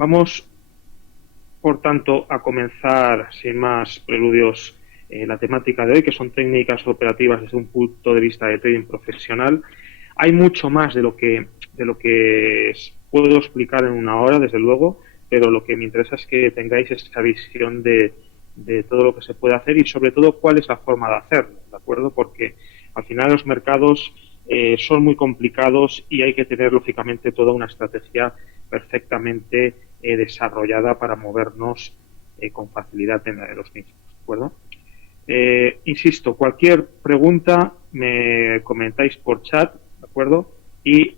Vamos, por tanto, a comenzar, sin más preludios, la temática de hoy, que son técnicas operativas desde un punto de vista de trading profesional. Hay mucho más de lo que puedo explicar en una hora, desde luego, pero lo que me interesa es que tengáis esa visión de todo lo que se puede hacer y, sobre todo, cuál es la forma de hacerlo, ¿de acuerdo? Porque al final los mercados son muy complicados y hay que tener, lógicamente, toda una estrategia perfectamente desarrollada para movernos con facilidad en los mismos, ¿de acuerdo? Insisto, cualquier pregunta me comentáis por chat, ¿de acuerdo? Y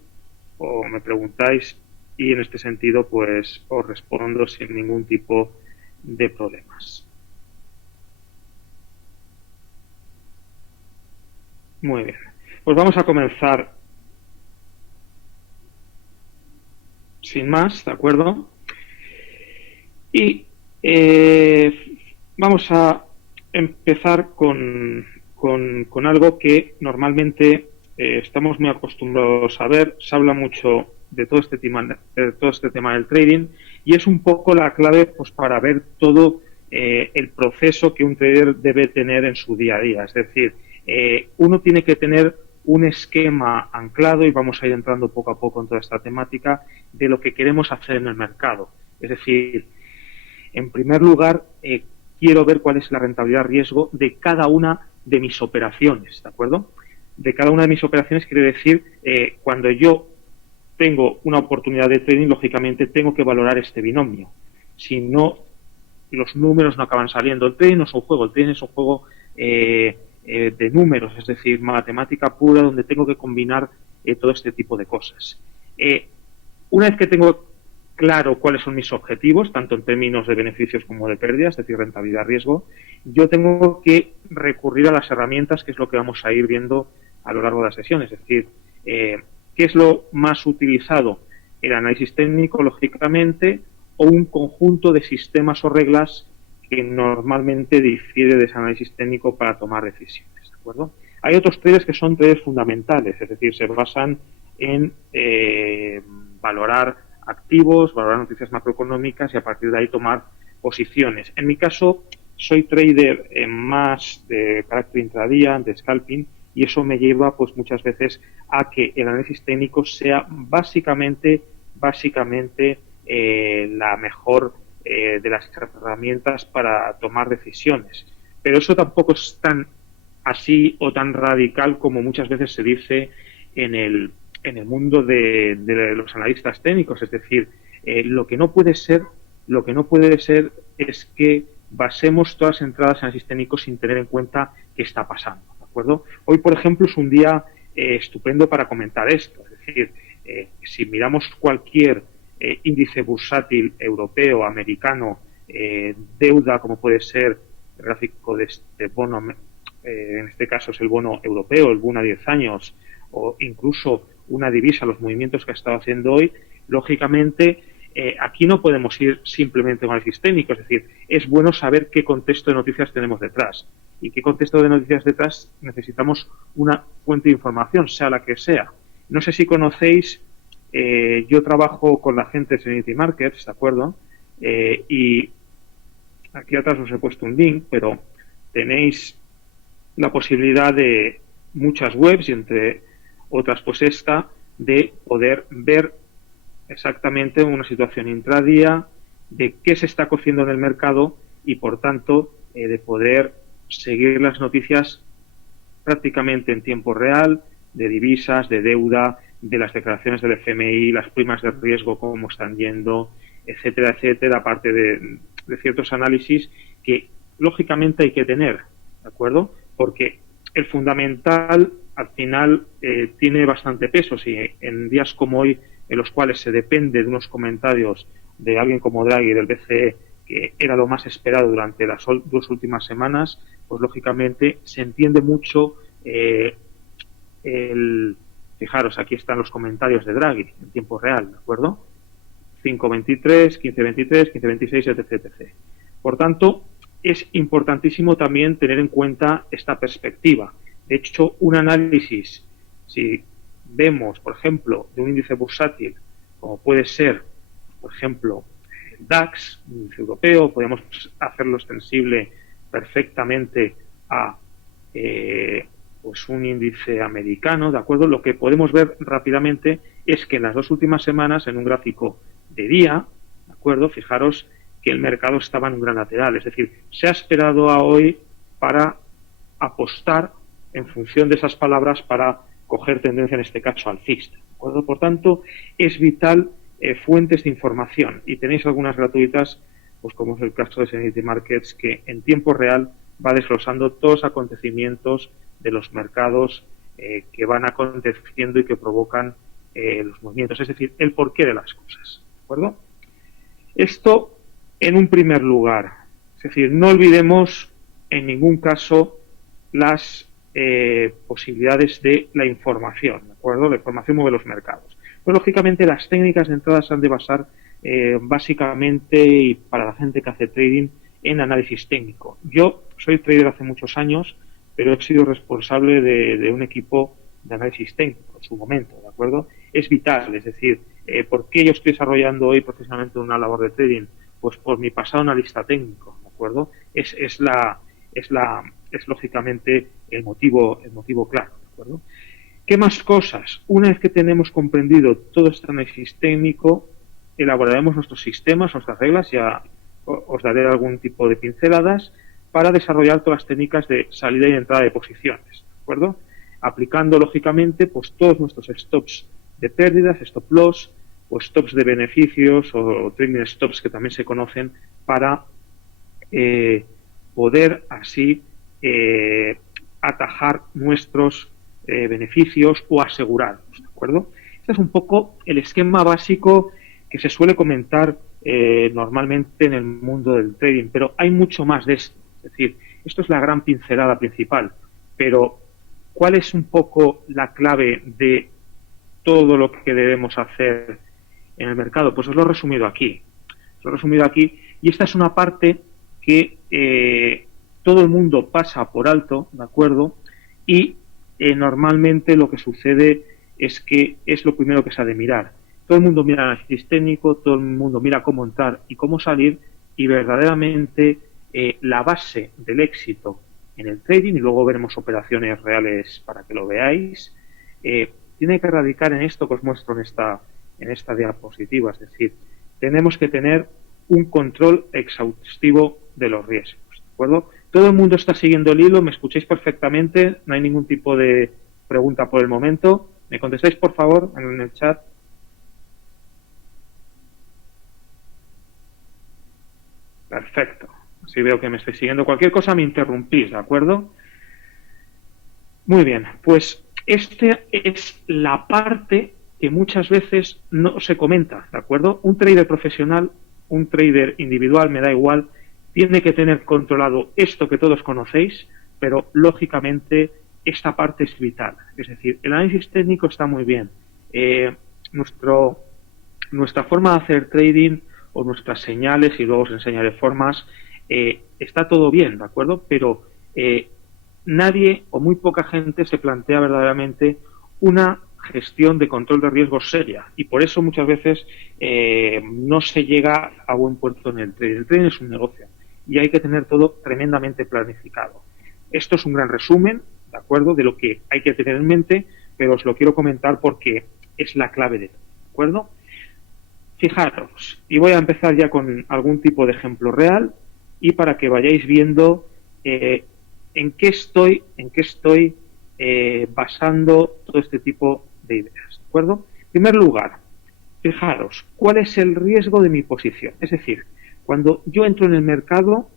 o me preguntáis y en este sentido pues os respondo sin ningún tipo de problemas. Muy bien. Pues vamos a comenzar sin más, ¿de acuerdo? Y vamos a empezar con algo que normalmente estamos muy acostumbrados a ver. Se habla mucho de todo este tema del trading y es un poco la clave pues, para ver todo el proceso que un trader debe tener en su día a día. Es decir, uno tiene que tener un esquema anclado, y vamos a ir entrando poco a poco en toda esta temática, de lo que queremos hacer en el mercado. Es decir, en primer lugar, quiero ver cuál es la rentabilidad riesgo de cada una de mis operaciones, ¿de acuerdo? De cada una de mis operaciones quiere decir, cuando yo tengo una oportunidad de trading, lógicamente tengo que valorar este binomio. Si no, los números no acaban saliendo. El trading no es un juego, el trading es un juego de números, es decir, matemática pura, donde tengo que combinar todo este tipo de cosas. Una vez que tengo claro cuáles son mis objetivos, tanto en términos de beneficios como de pérdidas, es decir, rentabilidad-riesgo, yo tengo que recurrir a las herramientas, que es lo que vamos a ir viendo a lo largo de las sesiones. Es decir, ¿qué es lo más utilizado? El análisis técnico, lógicamente, o un conjunto de sistemas o reglas que normalmente difiere de ese análisis técnico para tomar decisiones, ¿de acuerdo? Hay otros traders que son traders fundamentales, es decir, se basan en valorar activos, valorar noticias macroeconómicas y a partir de ahí tomar posiciones. En mi caso, soy trader más de carácter intradía, de scalping, y eso me lleva pues muchas veces a que el análisis técnico sea básicamente la mejor de las herramientas para tomar decisiones. Pero eso tampoco es tan así o tan radical como muchas veces se dice en el mundo de los analistas técnicos. Es decir, lo que no puede ser es que basemos todas las entradas en análisis técnico sin tener en cuenta qué está pasando, ¿de acuerdo? Hoy, por ejemplo, es un día estupendo para comentar esto. Es decir, si miramos cualquier índice bursátil europeo, americano, deuda, como puede ser el gráfico de este bono, en este caso es el bono europeo, el bono a 10 años, o incluso una divisa, los movimientos que ha estado haciendo hoy, lógicamente aquí no podemos ir simplemente con análisis técnico, es decir, es bueno saber qué contexto de noticias tenemos detrás. Y qué contexto de noticias detrás necesitamos una fuente de información, sea la que sea. No sé si conocéis, yo trabajo con la gente de Serenity Markets, ¿de acuerdo? Y aquí atrás os he puesto un link, pero tenéis la posibilidad de muchas webs, y entre otras pues esta, de poder ver exactamente una situación intradía, de qué se está cociendo en el mercado y por tanto de poder seguir las noticias prácticamente en tiempo real, de divisas, de deuda, de las declaraciones del FMI, las primas de riesgo, cómo están yendo, etcétera, etcétera, aparte de ciertos análisis que lógicamente hay que tener, ¿de acuerdo? Porque el fundamental al final tiene bastante peso. Si en días como hoy, en los cuales se depende de unos comentarios de alguien como Draghi del BCE, que era lo más esperado durante las dos últimas semanas, pues lógicamente se entiende mucho fijaros, aquí están los comentarios de Draghi en tiempo real, ¿de acuerdo? 5.23, 15.23, 15.26, etc, etc. Por tanto, es importantísimo también tener en cuenta esta perspectiva. De hecho, un análisis, si vemos, por ejemplo, de un índice bursátil, como puede ser, por ejemplo, DAX, índice europeo, podemos hacerlo extensible perfectamente a pues un índice americano, ¿de acuerdo? Lo que podemos ver rápidamente es que en las 2 últimas semanas, en un gráfico de día, ¿de acuerdo? Fijaros que el mercado estaba en un gran lateral, es decir, se ha esperado a hoy para apostar en función de esas palabras para coger tendencia, en este caso alcista, ¿de acuerdo? Por tanto, es vital fuentes de información, y tenéis algunas gratuitas, pues como es el caso de Sentinel Markets, que en tiempo real va desglosando todos los acontecimientos de los mercados que van aconteciendo y que provocan los movimientos, es decir, el porqué de las cosas, ¿de acuerdo? Esto en un primer lugar, es decir, no olvidemos en ningún caso las posibilidades de la información, ¿de acuerdo? La información mueve los mercados. Pero lógicamente las técnicas de entrada se han de basar básicamente, y para la gente que hace trading, en análisis técnico. Yo soy trader hace muchos años, pero he sido responsable de un equipo de análisis técnico en su momento, ¿de acuerdo? Es vital, es decir, ¿por qué yo estoy desarrollando hoy profesionalmente una labor de trading? Pues por mi pasado analista técnico, ¿de acuerdo? Es lógicamente el motivo claro, ¿de acuerdo? ¿Qué más cosas? Una vez que tenemos comprendido todo este análisis técnico, elaboraremos nuestros sistemas, nuestras reglas, ya os daré algún tipo de pinceladas, para desarrollar todas las técnicas de salida y entrada de posiciones, ¿de acuerdo? Aplicando, lógicamente, pues todos nuestros stops de pérdidas, stop loss, o stops de beneficios, o trading stops, que también se conocen, para poder así atajar nuestros beneficios o asegurarlos, ¿de acuerdo? Este es un poco el esquema básico que se suele comentar normalmente en el mundo del trading, pero hay mucho más de esto. Es decir, esto es la gran pincelada principal, pero ¿cuál es un poco la clave de todo lo que debemos hacer en el mercado? Pues os lo he resumido aquí. Y esta es una parte que todo el mundo pasa por alto, ¿de acuerdo? Y normalmente lo que sucede es que es lo primero que se ha de mirar. Todo el mundo mira análisis técnico, todo el mundo mira cómo entrar y cómo salir, y verdaderamente la base del éxito en el trading, y luego veremos operaciones reales para que lo veáis, tiene que radicar en esto que os muestro en esta diapositiva. Es decir, tenemos que tener un control exhaustivo de los riesgos, ¿de acuerdo? Todo el mundo está siguiendo el hilo, me escucháis perfectamente, no hay ningún tipo de pregunta por el momento. ¿Me contestáis, por favor, en el chat? Perfecto. Así veo que me estáis siguiendo. Cualquier cosa me interrumpís, ¿de acuerdo? Muy bien, pues esta es la parte que muchas veces no se comenta, ¿de acuerdo? Un trader profesional, un trader individual, me da igual, tiene que tener controlado esto que todos conocéis, pero lógicamente esta parte es vital. Es decir, el análisis técnico está muy bien. Nuestra forma de hacer trading, o nuestras señales, y luego os enseñaré formas, está todo bien, ¿de acuerdo? Pero nadie o muy poca gente se plantea verdaderamente una gestión de control de riesgos seria, y por eso muchas veces no se llega a buen puerto en el trading. El trading es un negocio y hay que tener todo tremendamente planificado. Esto es un gran resumen, ¿de acuerdo?, de lo que hay que tener en mente, pero os lo quiero comentar porque es la clave de todo, ¿de acuerdo? Fijaros, y voy a empezar ya con algún tipo de ejemplo real, y para que vayáis viendo en qué estoy basando todo este tipo de ideas, ¿de acuerdo? En primer lugar, fijaros, ¿cuál es el riesgo de mi posición? Es decir, cuando yo entro en el mercado,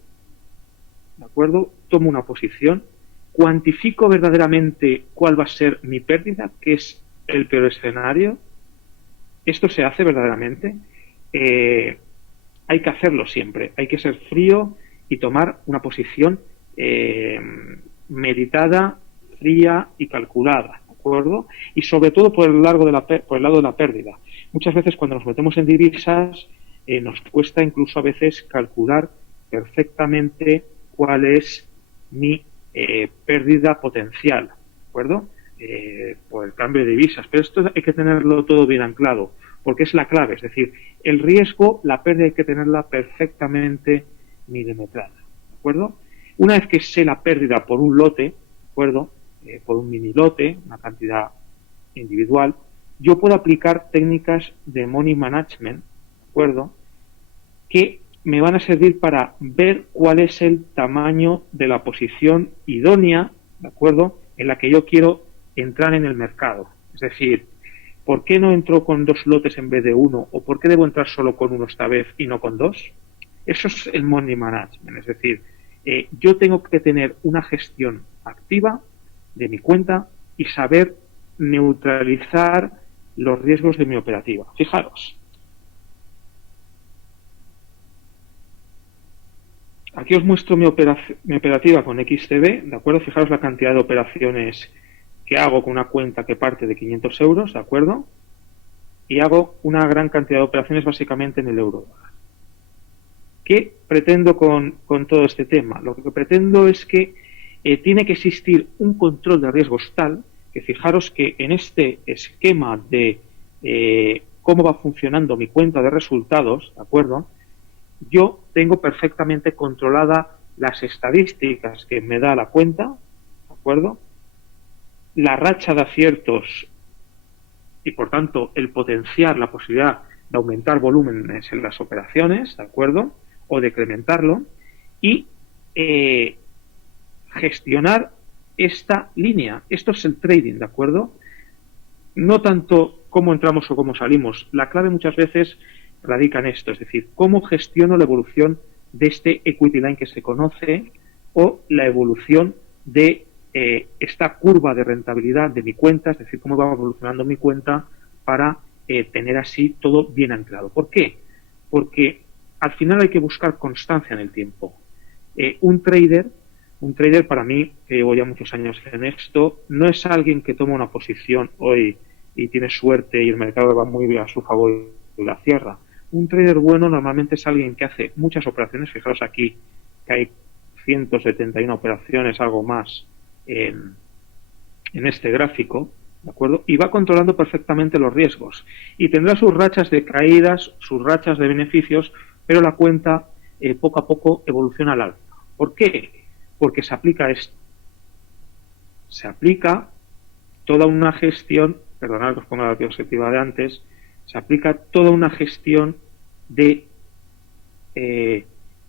¿de acuerdo?, tomo una posición, cuantifico verdaderamente cuál va a ser mi pérdida, que es el peor escenario. ¿Esto se hace verdaderamente? Hay que hacerlo siempre, hay que ser frío y tomar una posición meditada, fría y calculada, ¿de acuerdo? Y sobre todo por el lado de la pérdida. Muchas veces cuando nos metemos en divisas nos cuesta incluso a veces calcular perfectamente cuál es mi pérdida potencial, ¿de acuerdo? Por el cambio de divisas. Pero esto hay que tenerlo todo bien anclado, porque es la clave. Es decir, el riesgo, la pérdida hay que tenerla perfectamente milimetrada, ¿de acuerdo? Una vez que sé la pérdida por un lote, ¿de acuerdo? Por un mini lote, una cantidad individual, yo puedo aplicar técnicas de money management, ¿de acuerdo? Que me van a servir para ver cuál es el tamaño de la posición idónea, ¿de acuerdo?, en la que yo quiero entrar en el mercado. Es decir, ¿por qué no entro con 2 lotes en vez de uno? ¿O por qué debo entrar solo con uno esta vez y no con 2? Eso es el money management. Es decir, yo tengo que tener una gestión activa de mi cuenta y saber neutralizar los riesgos de mi operativa. Fijaros, aquí os muestro mi operativa con XTB, ¿de acuerdo? Fijaros la cantidad de operaciones que hago con una cuenta que parte de 500 euros, ¿de acuerdo? Y hago una gran cantidad de operaciones básicamente en el euro dólar. ¿Qué pretendo con todo este tema? Lo que pretendo es que tiene que existir un control de riesgos tal que fijaros que en este esquema de cómo va funcionando mi cuenta de resultados, ¿de acuerdo?, yo tengo perfectamente controlada las estadísticas que me da la cuenta, ¿de acuerdo?, la racha de aciertos y, por tanto, el potenciar la posibilidad de aumentar volúmenes en las operaciones, ¿de acuerdo?, o de incrementarlo, y gestionar esta línea. Esto es el trading, ¿de acuerdo? No tanto cómo entramos o cómo salimos. La clave muchas veces radica en esto, es decir, cómo gestiono la evolución de este equity line que se conoce o la evolución de esta curva de rentabilidad de mi cuenta, es decir, cómo va evolucionando mi cuenta para tener así todo bien anclado. ¿Por qué? Porque al final hay que buscar constancia en el tiempo. Un trader para mí, que llevo ya muchos años en esto, no es alguien que toma una posición hoy y tiene suerte y el mercado va muy bien a su favor y la cierra. Un trader bueno normalmente es alguien que hace muchas operaciones. Fijaros aquí que hay 171 operaciones, algo más, en este gráfico, ¿de acuerdo? Y va controlando perfectamente los riesgos. Y tendrá sus rachas de caídas, sus rachas de beneficios, pero la cuenta poco a poco evoluciona al alza. ¿Por qué? Porque se aplica esto. Se aplica toda una gestión, perdonad que os ponga la diapositiva de antes, se aplica toda una gestión de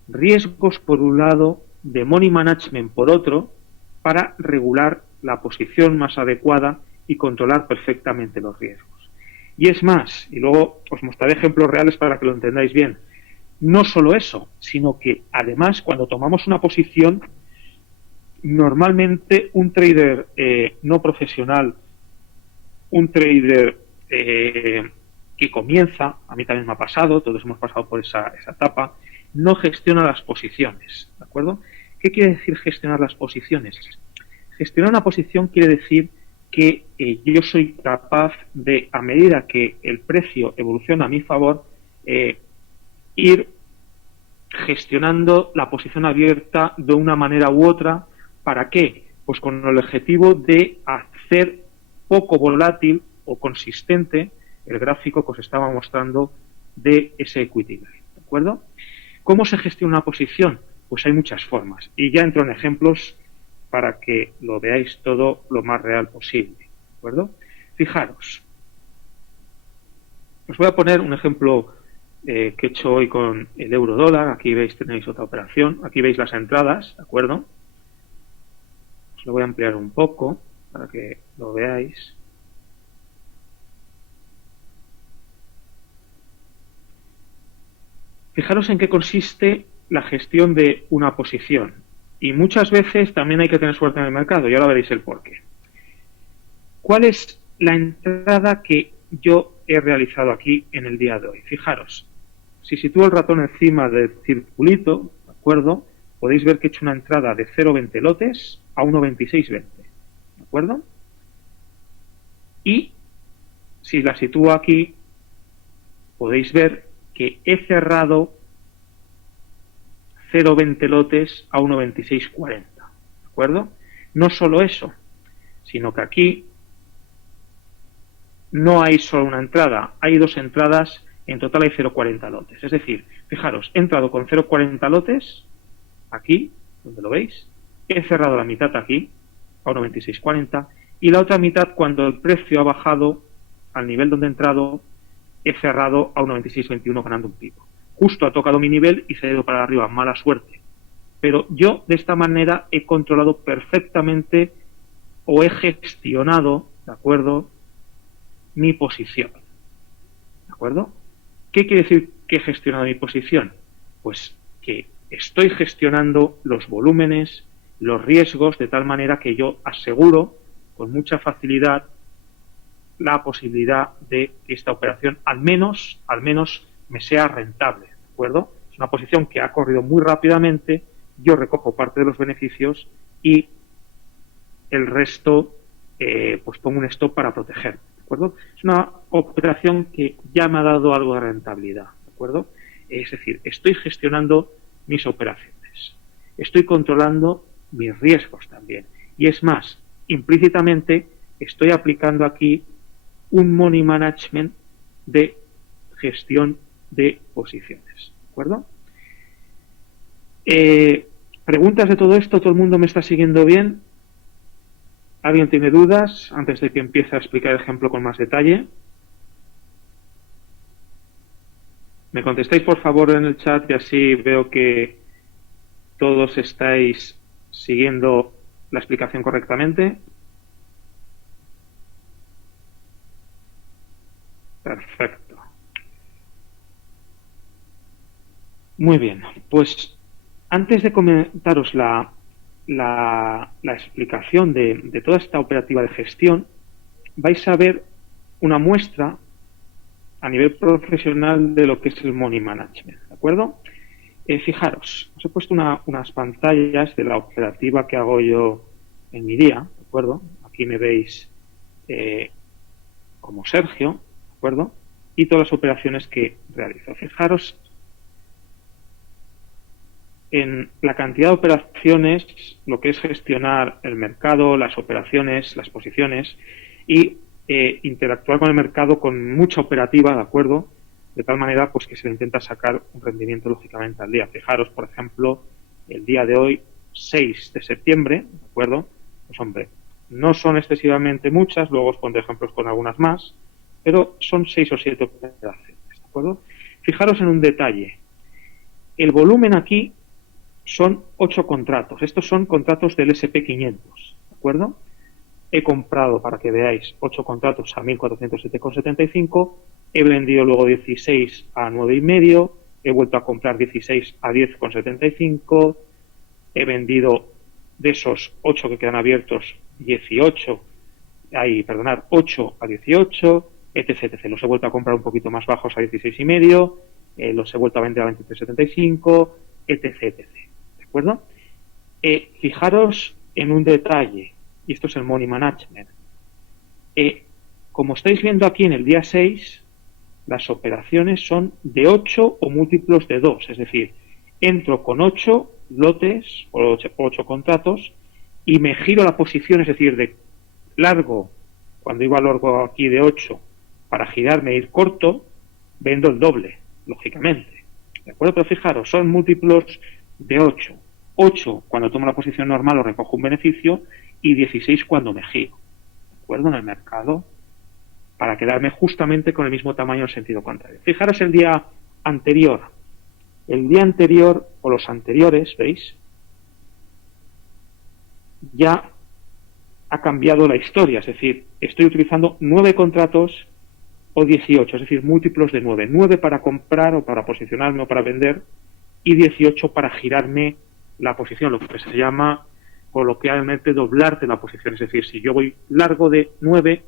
riesgos por un lado, de money management por otro, para regular la posición más adecuada y controlar perfectamente los riesgos. Y es más, y luego os mostraré ejemplos reales para que lo entendáis bien, no solo eso, sino que además cuando tomamos una posición, normalmente un trader no profesional, un trader que comienza, a mí también me ha pasado, todos hemos pasado por esa etapa, no gestiona las posiciones, ¿de acuerdo? ¿Qué quiere decir gestionar las posiciones? Gestionar una posición quiere decir que yo soy capaz de, a medida que el precio evoluciona a mi favor, ir gestionando la posición abierta de una manera u otra. ¿Para qué? Pues con el objetivo de hacer poco volátil o consistente el gráfico que os estaba mostrando de ese equity line, ¿de acuerdo? ¿Cómo se gestiona una posición? Pues hay muchas formas y ya entro en ejemplos para que lo veáis todo lo más real posible, ¿de acuerdo? Fijaros, os voy a poner un ejemplo que he hecho hoy con el euro dólar. Aquí veis, tenéis otra operación, aquí veis las entradas, ¿de acuerdo? Os lo voy a ampliar un poco para que lo veáis. Fijaros en qué consiste la gestión de una posición. Y muchas veces también hay que tener suerte en el mercado, y ahora veréis el porqué. ¿Cuál es la entrada que yo he realizado aquí en el día de hoy? Fijaros, si sitúo el ratón encima del circulito, ¿de acuerdo?, podéis ver que he hecho una entrada de 0,20 lotes a 1,2620, ¿de acuerdo? Y si la sitúo aquí, podéis ver que he cerrado 0,20 lotes a 1,2640, ¿de acuerdo? No solo eso, sino que aquí no hay solo una entrada, hay dos entradas, en total hay 0,40 lotes. Es decir, fijaros, he entrado con 0,40 lotes, aquí, donde lo veis, he cerrado la mitad aquí, a 1,2640, y la otra mitad, cuando el precio ha bajado al nivel donde he entrado, he cerrado a 1,2621 ganando un pico. Justo ha tocado mi nivel y se ha ido para arriba, mala suerte. Pero yo de esta manera he controlado perfectamente o he gestionado, ¿de acuerdo?, mi posición. ¿De acuerdo? ¿Qué quiere decir que he gestionado mi posición? Pues que estoy gestionando los volúmenes, los riesgos, de tal manera que yo aseguro con mucha facilidad la posibilidad de que esta operación al menos me sea rentable, ¿de acuerdo? Es una posición que ha corrido muy rápidamente, yo recojo parte de los beneficios y el resto pues pongo un stop para proteger, ¿de acuerdo? Es una operación que ya me ha dado algo de rentabilidad, ¿de acuerdo? Es decir, estoy gestionando mis operaciones, estoy controlando mis riesgos también, y es más, implícitamente estoy aplicando aquí un money management de gestión de posiciones, ¿de acuerdo? ¿Preguntas de todo esto? ¿Todo el mundo me está siguiendo bien? ¿Alguien tiene dudas antes de que empiece a explicar el ejemplo con más detalle? ¿Me contestáis por favor en el chat y así veo que todos estáis siguiendo la explicación correctamente? Perfecto. Muy bien, pues antes de comentaros la explicación de toda esta operativa de gestión, vais a ver una muestra a nivel profesional de lo que es el money management, ¿de acuerdo? Fijaros, os he puesto unas pantallas de la operativa que hago yo en mi día, ¿de acuerdo? Aquí me veis como Sergio, ¿de acuerdo? Y todas las operaciones que realizo. Fijaros en la cantidad de operaciones, lo que es gestionar el mercado, las operaciones, las posiciones y interactuar con el mercado con mucha operativa, ¿de acuerdo? De tal manera pues que se le intenta sacar un rendimiento lógicamente al día. Fijaros, por ejemplo, el día de hoy, 6 de septiembre, ¿de acuerdo? Pues hombre, no son excesivamente muchas, luego os pondré ejemplos con algunas más, pero son 6 o 7 operaciones, ¿de acuerdo? Fijaros en un detalle. El volumen aquí son 8 contratos. Estos son contratos del SP500, ¿de acuerdo? He comprado, para que veáis, 8 contratos a 1.407,75, he vendido luego 16 a 9,5, he vuelto a comprar 16 a 10,75, he vendido de esos 8 que quedan abiertos 8 a 18, etc, etc. Los he vuelto a comprar un poquito más bajos a 16,5, los he vuelto a vender a 23,75, etc, etc. ¿De acuerdo? Fijaros en un detalle, y esto es el money management. Como estáis viendo aquí en el día 6, las operaciones son de 8 o múltiplos de 2, es decir, entro con 8 lotes o 8 contratos y me giro la posición, es decir, de largo, cuando iba largo aquí de 8, para girarme e ir corto, vendo el doble, lógicamente. ¿De acuerdo? Pero fijaros, son múltiplos de 8. 8 cuando tomo la posición normal o recojo un beneficio y 16 cuando me giro. ¿De acuerdo? En el mercado, para quedarme justamente con el mismo tamaño en sentido contrario. Fijaros el día anterior. El día anterior o los anteriores, ¿veis? Ya ha cambiado la historia, es decir, estoy utilizando 9 contratos o 18, es decir, múltiplos de 9. 9 para comprar o para posicionarme o para vender y 18 para girarme la posición, lo que se llama coloquialmente doblarte la posición, es decir, si yo voy largo de 9,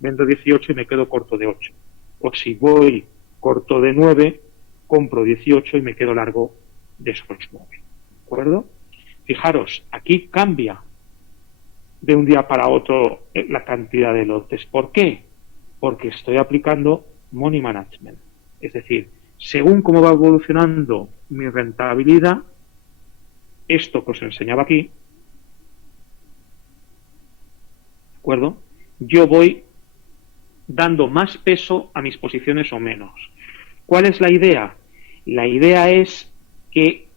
vendo 18 y me quedo corto de 8. O si voy corto de 9, compro 18 y me quedo largo de esos 9. ¿De acuerdo? Fijaros, aquí cambia de un día para otro la cantidad de lotes. ¿Por qué? Porque estoy aplicando money management. Es decir, según cómo va evolucionando mi rentabilidad, esto que os enseñaba aquí, ¿de acuerdo? Yo voy dando más peso a mis posiciones o menos. ¿Cuál es la idea? La idea es que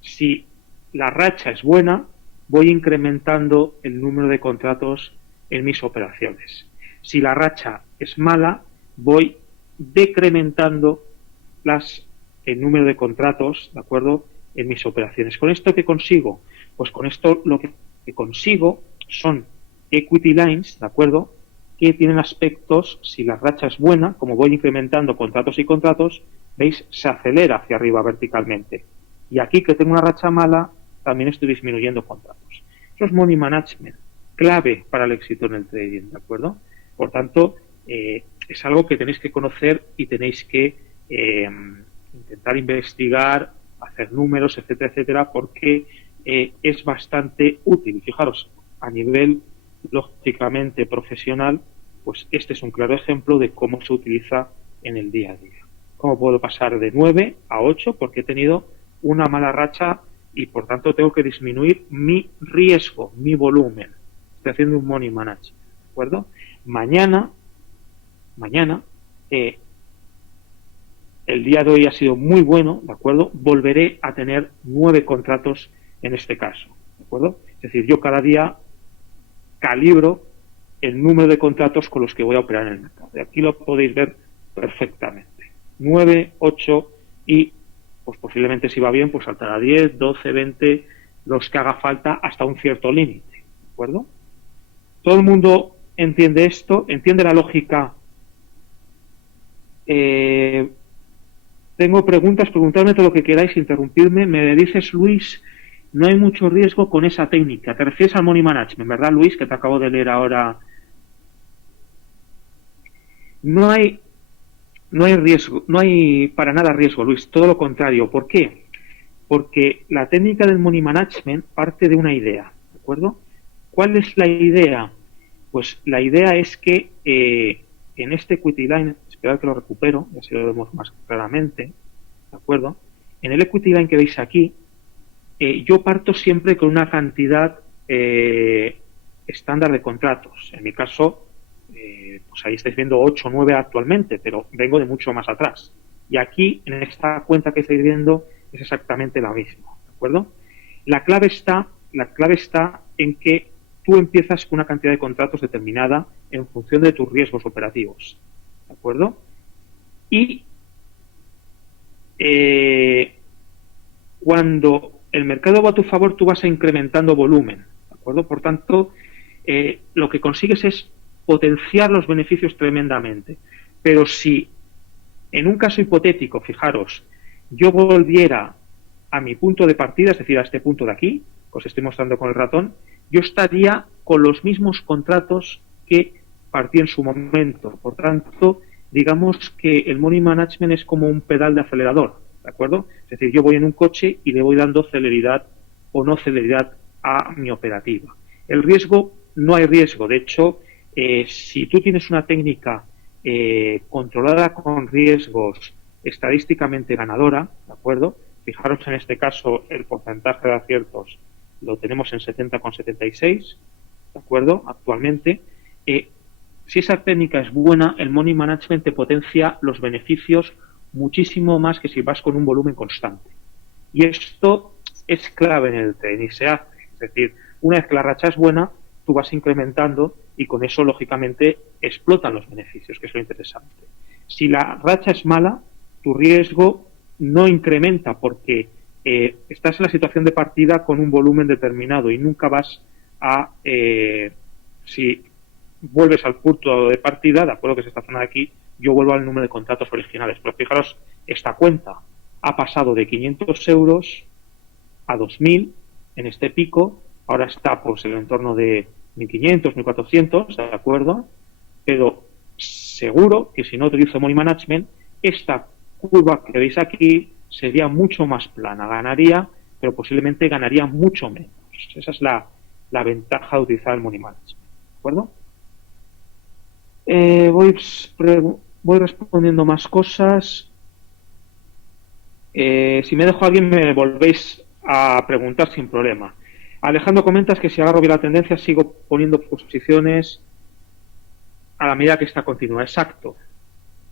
si la racha es buena, voy incrementando el número de contratos en mis operaciones. Si la racha es mala, voy decrementando el número de contratos, ¿de acuerdo?, en mis operaciones. ¿Con esto qué consigo? Pues con esto lo que consigo son equity lines, ¿de acuerdo?, que tienen aspectos, si la racha es buena, como voy incrementando contratos y contratos, veis, se acelera hacia arriba verticalmente. Y aquí que tengo una racha mala, también estoy disminuyendo contratos. Eso es money management, clave para el éxito en el trading, ¿de acuerdo? Por tanto, es algo que tenéis que conocer y tenéis que intentar investigar, hacer números, etcétera, etcétera, porque es bastante útil. Fijaros, a nivel lógicamente profesional, pues este es un claro ejemplo de cómo se utiliza en el día a día. Cómo puedo pasar de 9 a 8 porque he tenido una mala racha y por tanto tengo que disminuir mi riesgo, mi volumen. Estoy haciendo un money management, ¿de acuerdo? Mañana, el día de hoy ha sido muy bueno, ¿de acuerdo? Volveré a tener 9 contratos en este caso, ¿de acuerdo? Es decir, yo cada día calibro el número de contratos con los que voy a operar en el mercado. Y aquí lo podéis ver perfectamente. 9, 8 y pues posiblemente si va bien, pues saltará 10, 12, 20, los que haga falta hasta un cierto límite, ¿de acuerdo? Todo el mundo entiende esto, entiende la lógica. Tengo preguntas, preguntadme todo lo que queráis, interrumpirme. Me dices, Luis, no hay mucho riesgo con esa técnica. Te refieres al money management, ¿verdad, Luis? Que te acabo de leer ahora. No hay riesgo, no hay para nada riesgo, Luis, todo lo contrario. ¿Por qué? Porque la técnica del money management parte de una idea, ¿de acuerdo? ¿Cuál es la idea? Pues la idea es que en este equity line, esperad que lo recupero, y así lo vemos más claramente, ¿de acuerdo? En el equity line que veis aquí, yo parto siempre con una cantidad estándar de contratos. En mi caso, pues ahí estáis viendo 8 o 9 actualmente, pero vengo de mucho más atrás. Y aquí, en esta cuenta que estáis viendo, es exactamente la misma, ¿de acuerdo? La clave está en que tú empiezas con una cantidad de contratos determinada en función de tus riesgos operativos, ¿de acuerdo? Y cuando el mercado va a tu favor, tú vas a incrementando volumen, ¿de acuerdo? Por tanto, lo que consigues es potenciar los beneficios tremendamente. Pero si, en un caso hipotético, fijaros, yo volviera a mi punto de partida, es decir, a este punto de aquí, os estoy mostrando con el ratón, yo estaría con los mismos contratos que partí en su momento. Por tanto, digamos que el money management es como un pedal de acelerador, ¿de acuerdo? Es decir, yo voy en un coche y le voy dando celeridad o no celeridad a mi operativa. El riesgo, no hay riesgo. De hecho, si tú tienes una técnica controlada con riesgos estadísticamente ganadora, ¿de acuerdo? Fijaros en este caso el porcentaje de aciertos lo tenemos en 70,76, ¿de acuerdo? Actualmente. Si esa técnica es buena, el money management te potencia los beneficios muchísimo más que si vas con un volumen constante. Y esto es clave en el trading, se hace. Es decir, una vez que la racha es buena, tú vas incrementando y con eso, lógicamente, explotan los beneficios, que es lo interesante. Si la racha es mala, tu riesgo no incrementa porque estás en la situación de partida con un volumen determinado y nunca vas a... si vuelves al punto de partida, de acuerdo que es esta zona de aquí, yo vuelvo al número de contratos originales. Pero fijaros, esta cuenta ha pasado de 500 euros a 2.000 en este pico, ahora está pues en el entorno de 1.500, 1.400, ¿de acuerdo? Pero seguro que si no utilizo money management, esta curva que veis aquí sería mucho más plana, ganaría, pero posiblemente ganaría mucho menos. Esa es la ventaja de utilizar el money management, ¿de acuerdo? Voy respondiendo más cosas. Si me dejo a alguien me volvéis a preguntar sin problema. Alejandro, comentas que si agarro bien la tendencia sigo poniendo posiciones a la medida que esta continúa, exacto,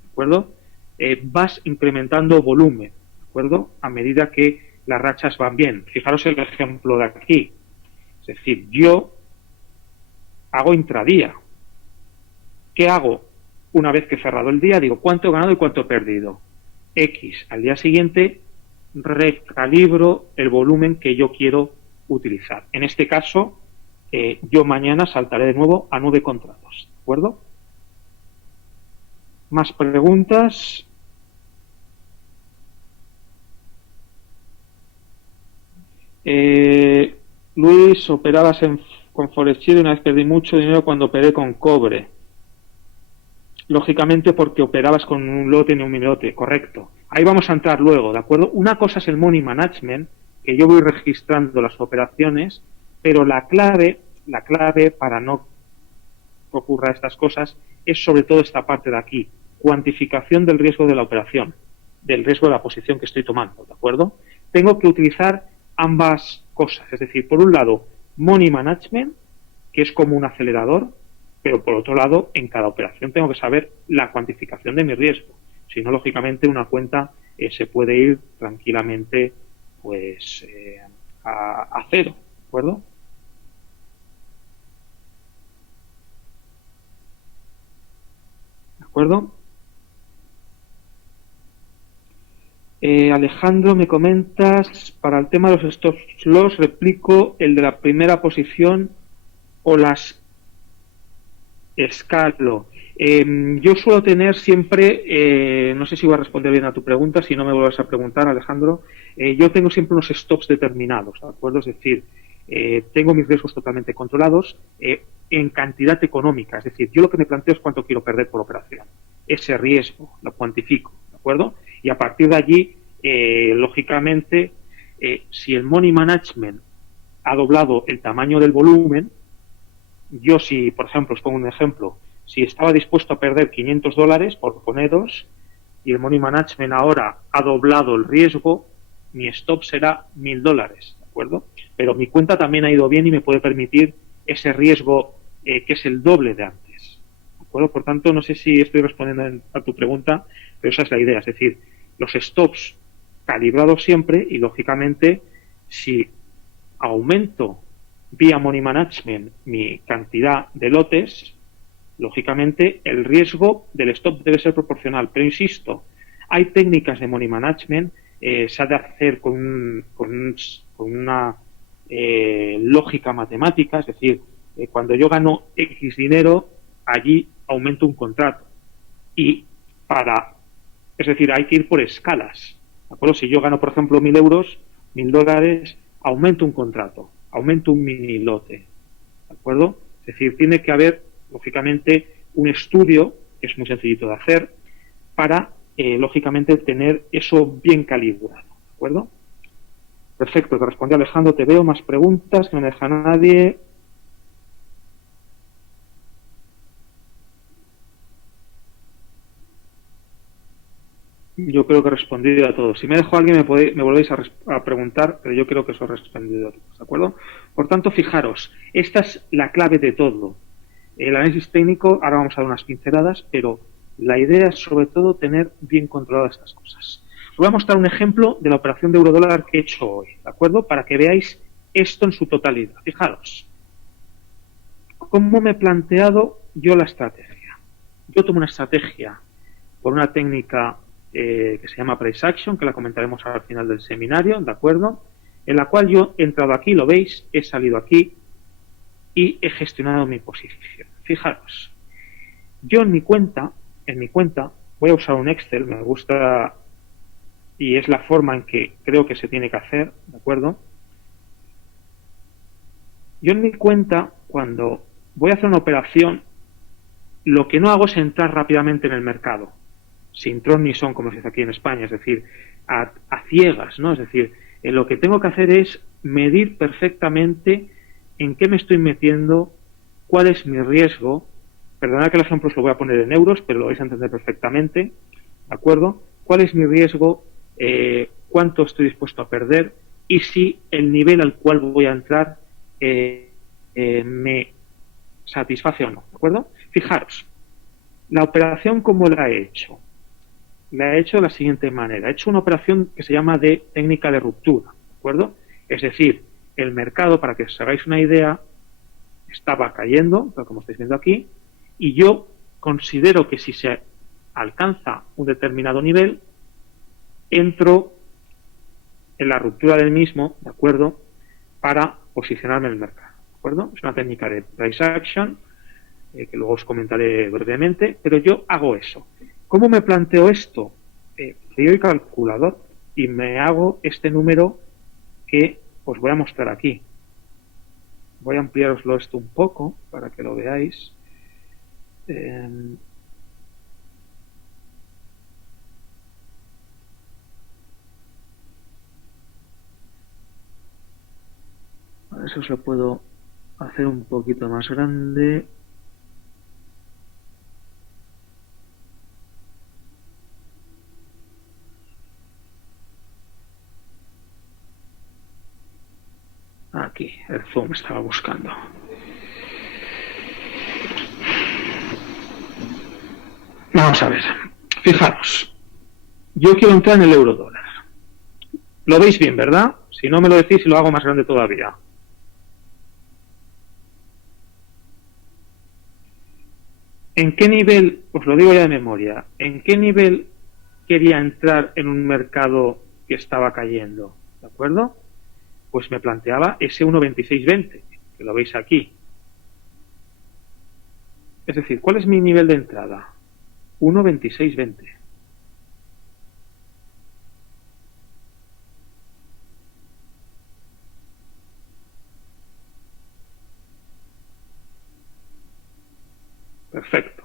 ¿de acuerdo? Vas incrementando volumen, ¿de acuerdo? A medida que las rachas van bien. Fijaros el ejemplo de aquí. Es decir, yo hago intradía. ¿Qué hago? Una vez que he cerrado el día, digo, ¿cuánto he ganado y cuánto he perdido? X. Al día siguiente, recalibro el volumen que yo quiero utilizar. En este caso, yo mañana saltaré de nuevo a 9 contratos. ¿De acuerdo? ¿Más preguntas? Luis, operabas con Forex y una vez perdí mucho dinero cuando operé con cobre. Lógicamente porque operabas con un lote ni un minilote, correcto. Ahí vamos a entrar luego, ¿de acuerdo? Una cosa es el money management, que yo voy registrando las operaciones, pero la clave para no ocurra estas cosas es sobre todo esta parte de aquí, cuantificación del riesgo de la operación, del riesgo de la posición que estoy tomando, ¿de acuerdo? Tengo que utilizar ambas cosas, es decir, por un lado, money management, que es como un acelerador, pero por otro lado, en cada operación tengo que saber la cuantificación de mi riesgo. Si no, lógicamente, una cuenta se puede ir tranquilamente pues a cero, ¿de acuerdo? ¿De acuerdo? Alejandro, me comentas, para el tema de los stop loss, replico el de la primera posición o las escalo. Yo suelo tener siempre, no sé si voy a responder bien a tu pregunta, si no me vuelvas a preguntar, Alejandro, yo tengo siempre unos stops determinados, ¿de acuerdo? Es decir, tengo mis riesgos totalmente controlados en cantidad económica, es decir, yo lo que me planteo es cuánto quiero perder por operación. Ese riesgo lo cuantifico, ¿de acuerdo? Y a partir de allí, lógicamente, si el money management ha doblado el tamaño del volumen, yo si, por ejemplo, os pongo un ejemplo, si estaba dispuesto a perder $500, por poneros, y el money management ahora ha doblado el riesgo, mi stop será $1.000, ¿de acuerdo? Pero mi cuenta también ha ido bien y me puede permitir ese riesgo que es el doble de antes, ¿de acuerdo? Por tanto, no sé si estoy respondiendo a tu pregunta, pero esa es la idea, es decir, los stops calibrados siempre y, lógicamente, si aumento vía money management mi cantidad de lotes, lógicamente el riesgo del stop debe ser proporcional. Pero insisto, hay técnicas de money management, se ha de hacer con una lógica matemática, es decir, cuando yo gano X dinero, allí aumento un contrato. Y es decir, hay que ir por escalas. ¿De acuerdo? Si yo gano, por ejemplo, 1.000 euros, $1.000, aumento un contrato, aumento un mini lote, ¿de acuerdo? Es decir, tiene que haber, lógicamente, un estudio, que es muy sencillito de hacer, para, lógicamente, tener eso bien calibrado, ¿de acuerdo? Perfecto, te respondí Alejandro, te veo, más preguntas, que no me deja nadie. Yo creo que he respondido a todos. Si me dejo a alguien me volvéis a preguntar, pero yo creo que os he respondido a todos, ¿de acuerdo? Por tanto, fijaros, esta es la clave de todo. El análisis técnico, ahora vamos a dar unas pinceladas, pero la idea es sobre todo tener bien controladas estas cosas. Os voy a mostrar un ejemplo de la operación de euro-dólar que he hecho hoy, ¿de acuerdo? Para que veáis esto en su totalidad. Fijaros, ¿cómo me he planteado yo la estrategia? Yo tomo una estrategia por una técnica que se llama Price Action, que la comentaremos al final del seminario, ¿de acuerdo? En la cual yo he entrado aquí, lo veis, he salido aquí y he gestionado mi posición. Fijaros, yo en mi cuenta, voy a usar un Excel, me gusta y es la forma en que creo que se tiene que hacer, ¿de acuerdo? Yo en mi cuenta, cuando voy a hacer una operación, lo que no hago es entrar rápidamente en el mercado, sin tron ni son, como se dice aquí en España, es decir, a ciegas, ¿no? Es decir, lo que tengo que hacer es medir perfectamente en qué me estoy metiendo, cuál es mi riesgo. Perdonad que el ejemplo os lo voy a poner en euros, pero lo vais a entender perfectamente, ¿de acuerdo? ¿Cuál es mi riesgo? ¿Cuánto estoy dispuesto a perder? Y si el nivel al cual voy a entrar me satisface o no, ¿de acuerdo? Fijaros, La operación, ¿cómo la he hecho? La he hecho de la siguiente manera. He hecho una operación que se llama de técnica de ruptura, ¿de acuerdo? Es decir, el mercado, para que os hagáis una idea, estaba cayendo, como estáis viendo aquí, y yo considero que si se alcanza un determinado nivel, entro en la ruptura del mismo, ¿de acuerdo?, para posicionarme en el mercado, ¿de acuerdo? Es una técnica de price action, que luego os comentaré brevemente, pero yo hago eso. ¿Cómo me planteo esto? Frío y calculador, y me hago este número que os voy a mostrar aquí. Voy a ampliaroslo esto un poco para que lo veáis. A eso os lo puedo hacer un poquito más grande. Aquí, el zoom estaba buscando. Vamos a ver. Fijaros. Yo quiero entrar en el euro dólar. Lo veis bien, ¿verdad? Si no me lo decís y lo hago más grande todavía. ¿En qué nivel, os lo digo ya de memoria, en qué nivel quería entrar en un mercado que estaba cayendo? ¿De acuerdo? Pues me planteaba ese 1.2620, que lo veis aquí. Es decir, ¿cuál es mi nivel de entrada? 1.2620. Perfecto.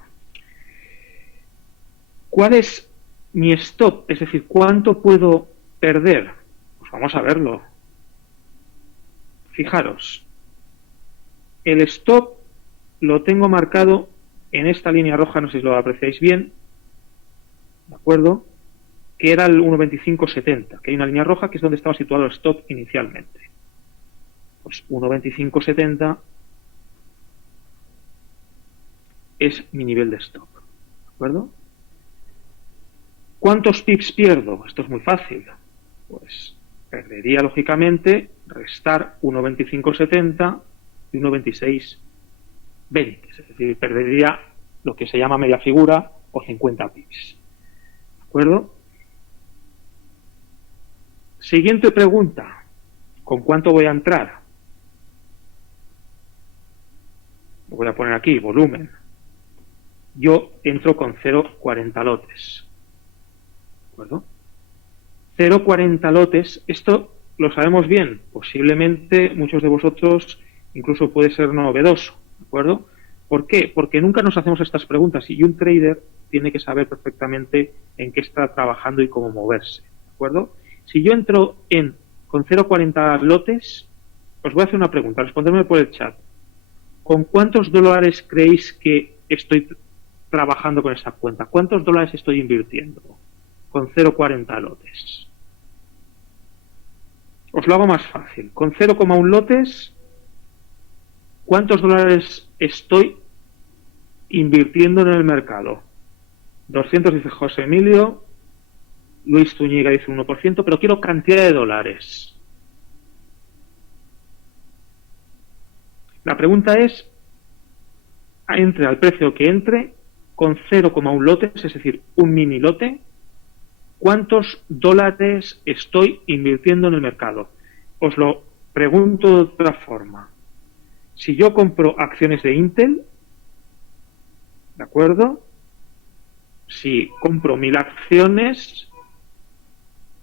¿Cuál es mi stop? Es decir, ¿cuánto puedo perder? Pues vamos a verlo. Fijaros, el stop lo tengo marcado en esta línea roja, no sé si lo apreciáis bien, ¿de acuerdo?, que era el 1.2570, que hay una línea roja que es donde estaba situado el stop inicialmente. Pues 1.2570 es mi nivel de stop, ¿de acuerdo? ¿Cuántos pips pierdo? Esto es muy fácil. Pues perdería, lógicamente, restar 1.2570 y 1.2620. Es decir, perdería lo que se llama media figura o 50 pips. ¿De acuerdo? Siguiente pregunta. ¿Con cuánto voy a entrar? Lo voy a poner aquí, volumen. Yo entro con 0,40 lotes. ¿De acuerdo? 0,40 lotes, esto lo sabemos bien, posiblemente muchos de vosotros incluso puede ser novedoso, ¿de acuerdo? ¿Por qué? Porque nunca nos hacemos estas preguntas y un trader tiene que saber perfectamente en qué está trabajando y cómo moverse, ¿de acuerdo? Si yo entro con 0,40 lotes, os voy a hacer una pregunta, respondedme por el chat. ¿Con cuántos dólares creéis que estoy trabajando con esa cuenta? ¿Cuántos dólares estoy invirtiendo con 0,40 lotes? Os lo hago más fácil. Con 0,1 lotes, ¿cuántos dólares estoy invirtiendo en el mercado? 200 dice José Emilio, Luis Zúñiga dice 1%, pero quiero cantidad de dólares. La pregunta es, entre al precio que entre, con 0,1 lotes, es decir, un mini lote, ¿cuántos dólares estoy invirtiendo en el mercado? Os lo pregunto de otra forma. Si yo compro acciones de Intel, ¿de acuerdo? Si compro 1000 acciones,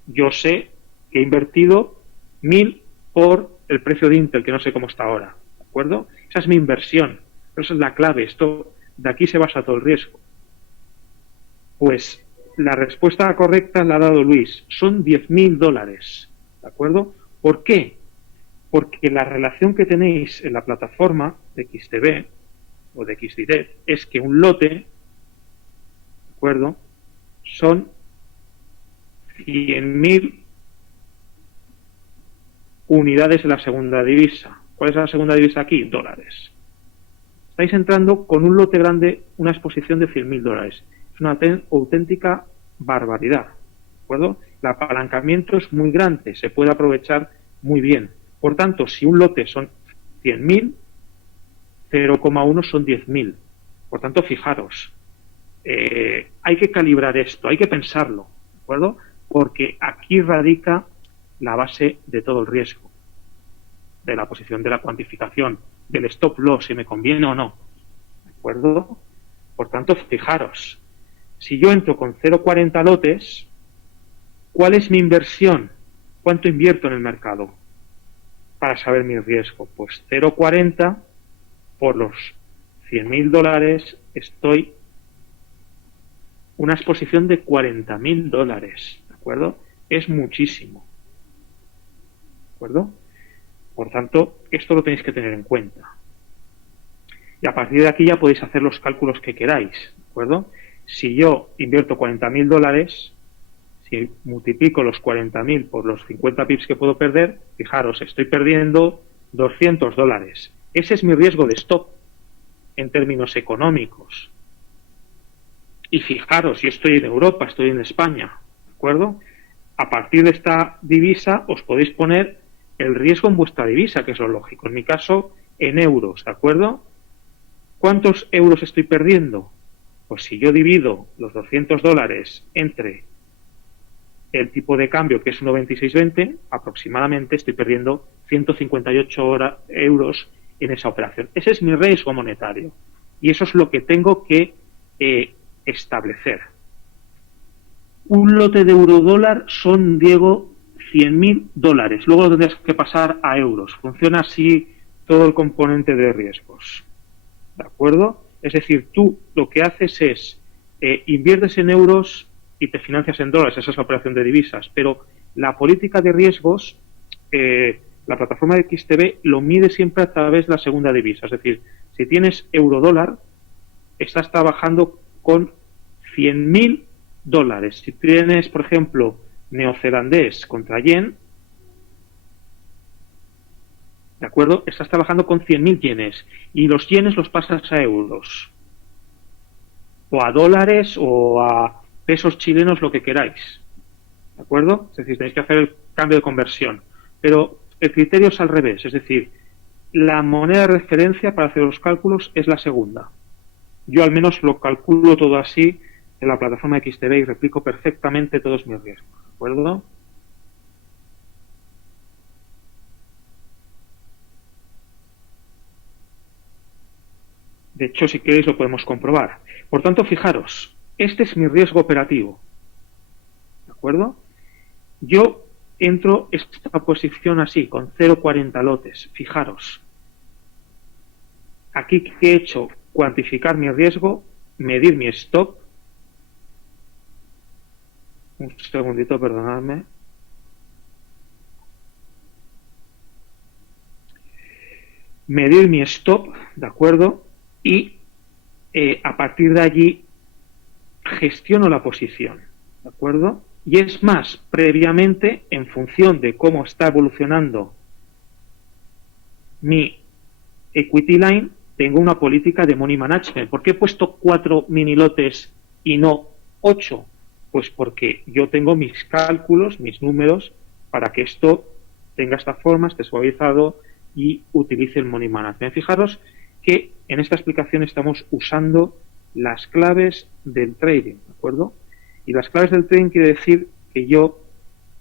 yo sé que he invertido 1000 por el precio de Intel, que no sé cómo está ahora, ¿de acuerdo? Esa es mi inversión, pero esa es la clave, esto, de aquí se basa todo el riesgo. Pues la respuesta correcta la ha dado Luis, son 10.000 dólares, ¿de acuerdo? ¿Por qué? Porque la relación que tenéis en la plataforma de XTB o de XDD es que un lote, ¿de acuerdo?, son 100.000 unidades de la segunda divisa. ¿Cuál es la segunda divisa aquí? Dólares. estáis entrando con un lote grande, una exposición de $100.000. Es una auténtica barbaridad, ¿de acuerdo? El apalancamiento es muy grande, se puede aprovechar muy bien. Por tanto, si un lote son 100.000, 0,1 son 10.000. Por tanto, fijaros, hay que calibrar esto, hay que pensarlo, ¿de acuerdo? Porque aquí radica la base de todo el riesgo, de la posición, de la cuantificación, del stop loss, si me conviene o no, ¿de acuerdo? Por tanto, fijaros, si yo entro con 0,40 lotes, ¿cuál es mi inversión? ¿Cuánto invierto en el mercado? Para saber mi riesgo, pues 0,40 por los $100.000 estoy una exposición de $40.000, ¿de acuerdo? Es muchísimo, ¿de acuerdo? Por tanto, esto lo tenéis que tener en cuenta. Y a partir de aquí ya podéis hacer los cálculos que queráis, ¿de acuerdo? Si yo invierto $40.000, si multiplico los 40.000 por los 50 pips que puedo perder, fijaros, estoy perdiendo $200. Ese es mi riesgo de stop en términos económicos. Y fijaros, yo estoy en Europa, estoy en España, ¿de acuerdo? A partir de esta divisa os podéis poner el riesgo en vuestra divisa, que es lo lógico. En mi caso, en euros, ¿de acuerdo? ¿Cuántos euros estoy perdiendo? Pues si yo divido los $200 entre el tipo de cambio, que es 1,2620, aproximadamente estoy perdiendo 158 euros en esa operación. Ese es mi riesgo monetario. Y eso es lo que tengo que establecer. Un lote de euro-dólar son, Diego, $100.000. Luego lo tendrías que pasar a euros. Funciona así todo el componente de riesgos. ¿De acuerdo? Es decir, tú lo que haces es inviertes en euros y te financias en dólares. Esa es la operación de divisas. Pero la política de riesgos, la plataforma de XTB lo mide siempre a través de la segunda divisa. Es decir, si tienes euro-dólar, estás trabajando con $100.000. Si tienes, por ejemplo, neozelandés contra yen, ¿de acuerdo? Estás trabajando con 100.000 yenes y los yenes los pasas a euros o a dólares o a pesos chilenos, lo que queráis, ¿de acuerdo? Es decir, tenéis que hacer el cambio de conversión, pero el criterio es al revés, es decir, la moneda de referencia para hacer los cálculos es la segunda. Yo al menos lo calculo todo así en la plataforma de XTB y replico perfectamente todos mis riesgos, ¿de acuerdo? De hecho, si queréis lo podemos comprobar. Por tanto, fijaros, este es mi riesgo operativo, ¿de acuerdo? Yo entro esta posición así, con 0,40 lotes. Fijaros, aquí que he hecho, cuantificar mi riesgo, medir mi stop. Un segundito, perdonadme. Medir mi stop, ¿de acuerdo? Y a partir de allí gestiono la posición, ¿de acuerdo? Y es más, previamente, en función de cómo está evolucionando mi equity line, tengo una política de money management. ¿Por qué he puesto 4 mini lotes y no 8? Pues porque yo tengo mis cálculos, mis números, para que esto tenga esta forma, esté suavizado y utilice el money management. Fijaros que en esta explicación estamos usando las claves del trading, ¿de acuerdo? Y las claves del trading quiere decir que yo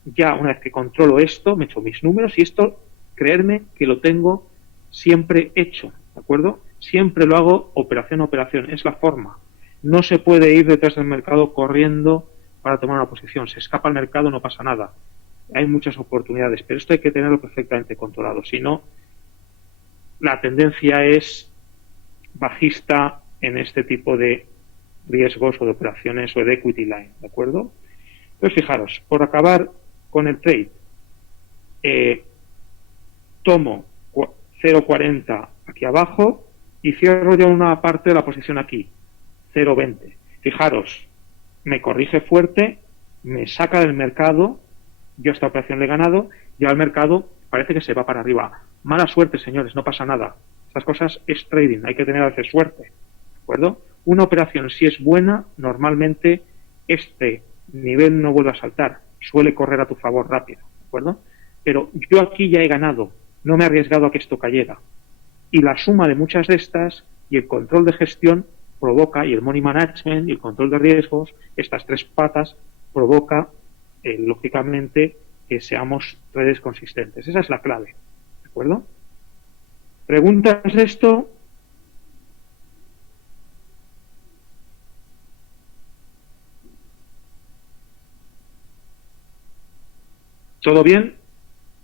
ya una vez que controlo esto, me echo mis números y esto, creerme que lo tengo siempre hecho, ¿de acuerdo? Siempre lo hago operación a operación, es la forma. No se puede ir detrás del mercado corriendo para tomar una posición. Se escapa al mercado, no pasa nada. Hay muchas oportunidades, pero esto hay que tenerlo perfectamente controlado. Si no, la tendencia es bajista en este tipo de riesgos o de operaciones o de equity line, ¿de acuerdo? Entonces, fijaros, por acabar con el trade, tomo 0,40 aquí abajo y cierro ya una parte de la posición aquí, 0,20. Fijaros, me corrige fuerte, me saca del mercado, yo esta operación le he ganado, y al mercado parece que se va para arriba. Mala suerte, señores, no pasa nada. Estas cosas es trading, hay que tener a veces suerte, ¿de acuerdo? Una operación, si es buena, normalmente este nivel no vuelve a saltar, suele correr a tu favor rápido, ¿de acuerdo? Pero yo aquí ya he ganado, no me he arriesgado a que esto cayera. Y la suma de muchas de estas y el control de gestión provoca, y el money management y el control de riesgos, estas tres patas, provoca, lógicamente, que seamos traders consistentes. Esa es la clave, ¿de acuerdo? ¿Preguntas de esto? ¿Todo bien?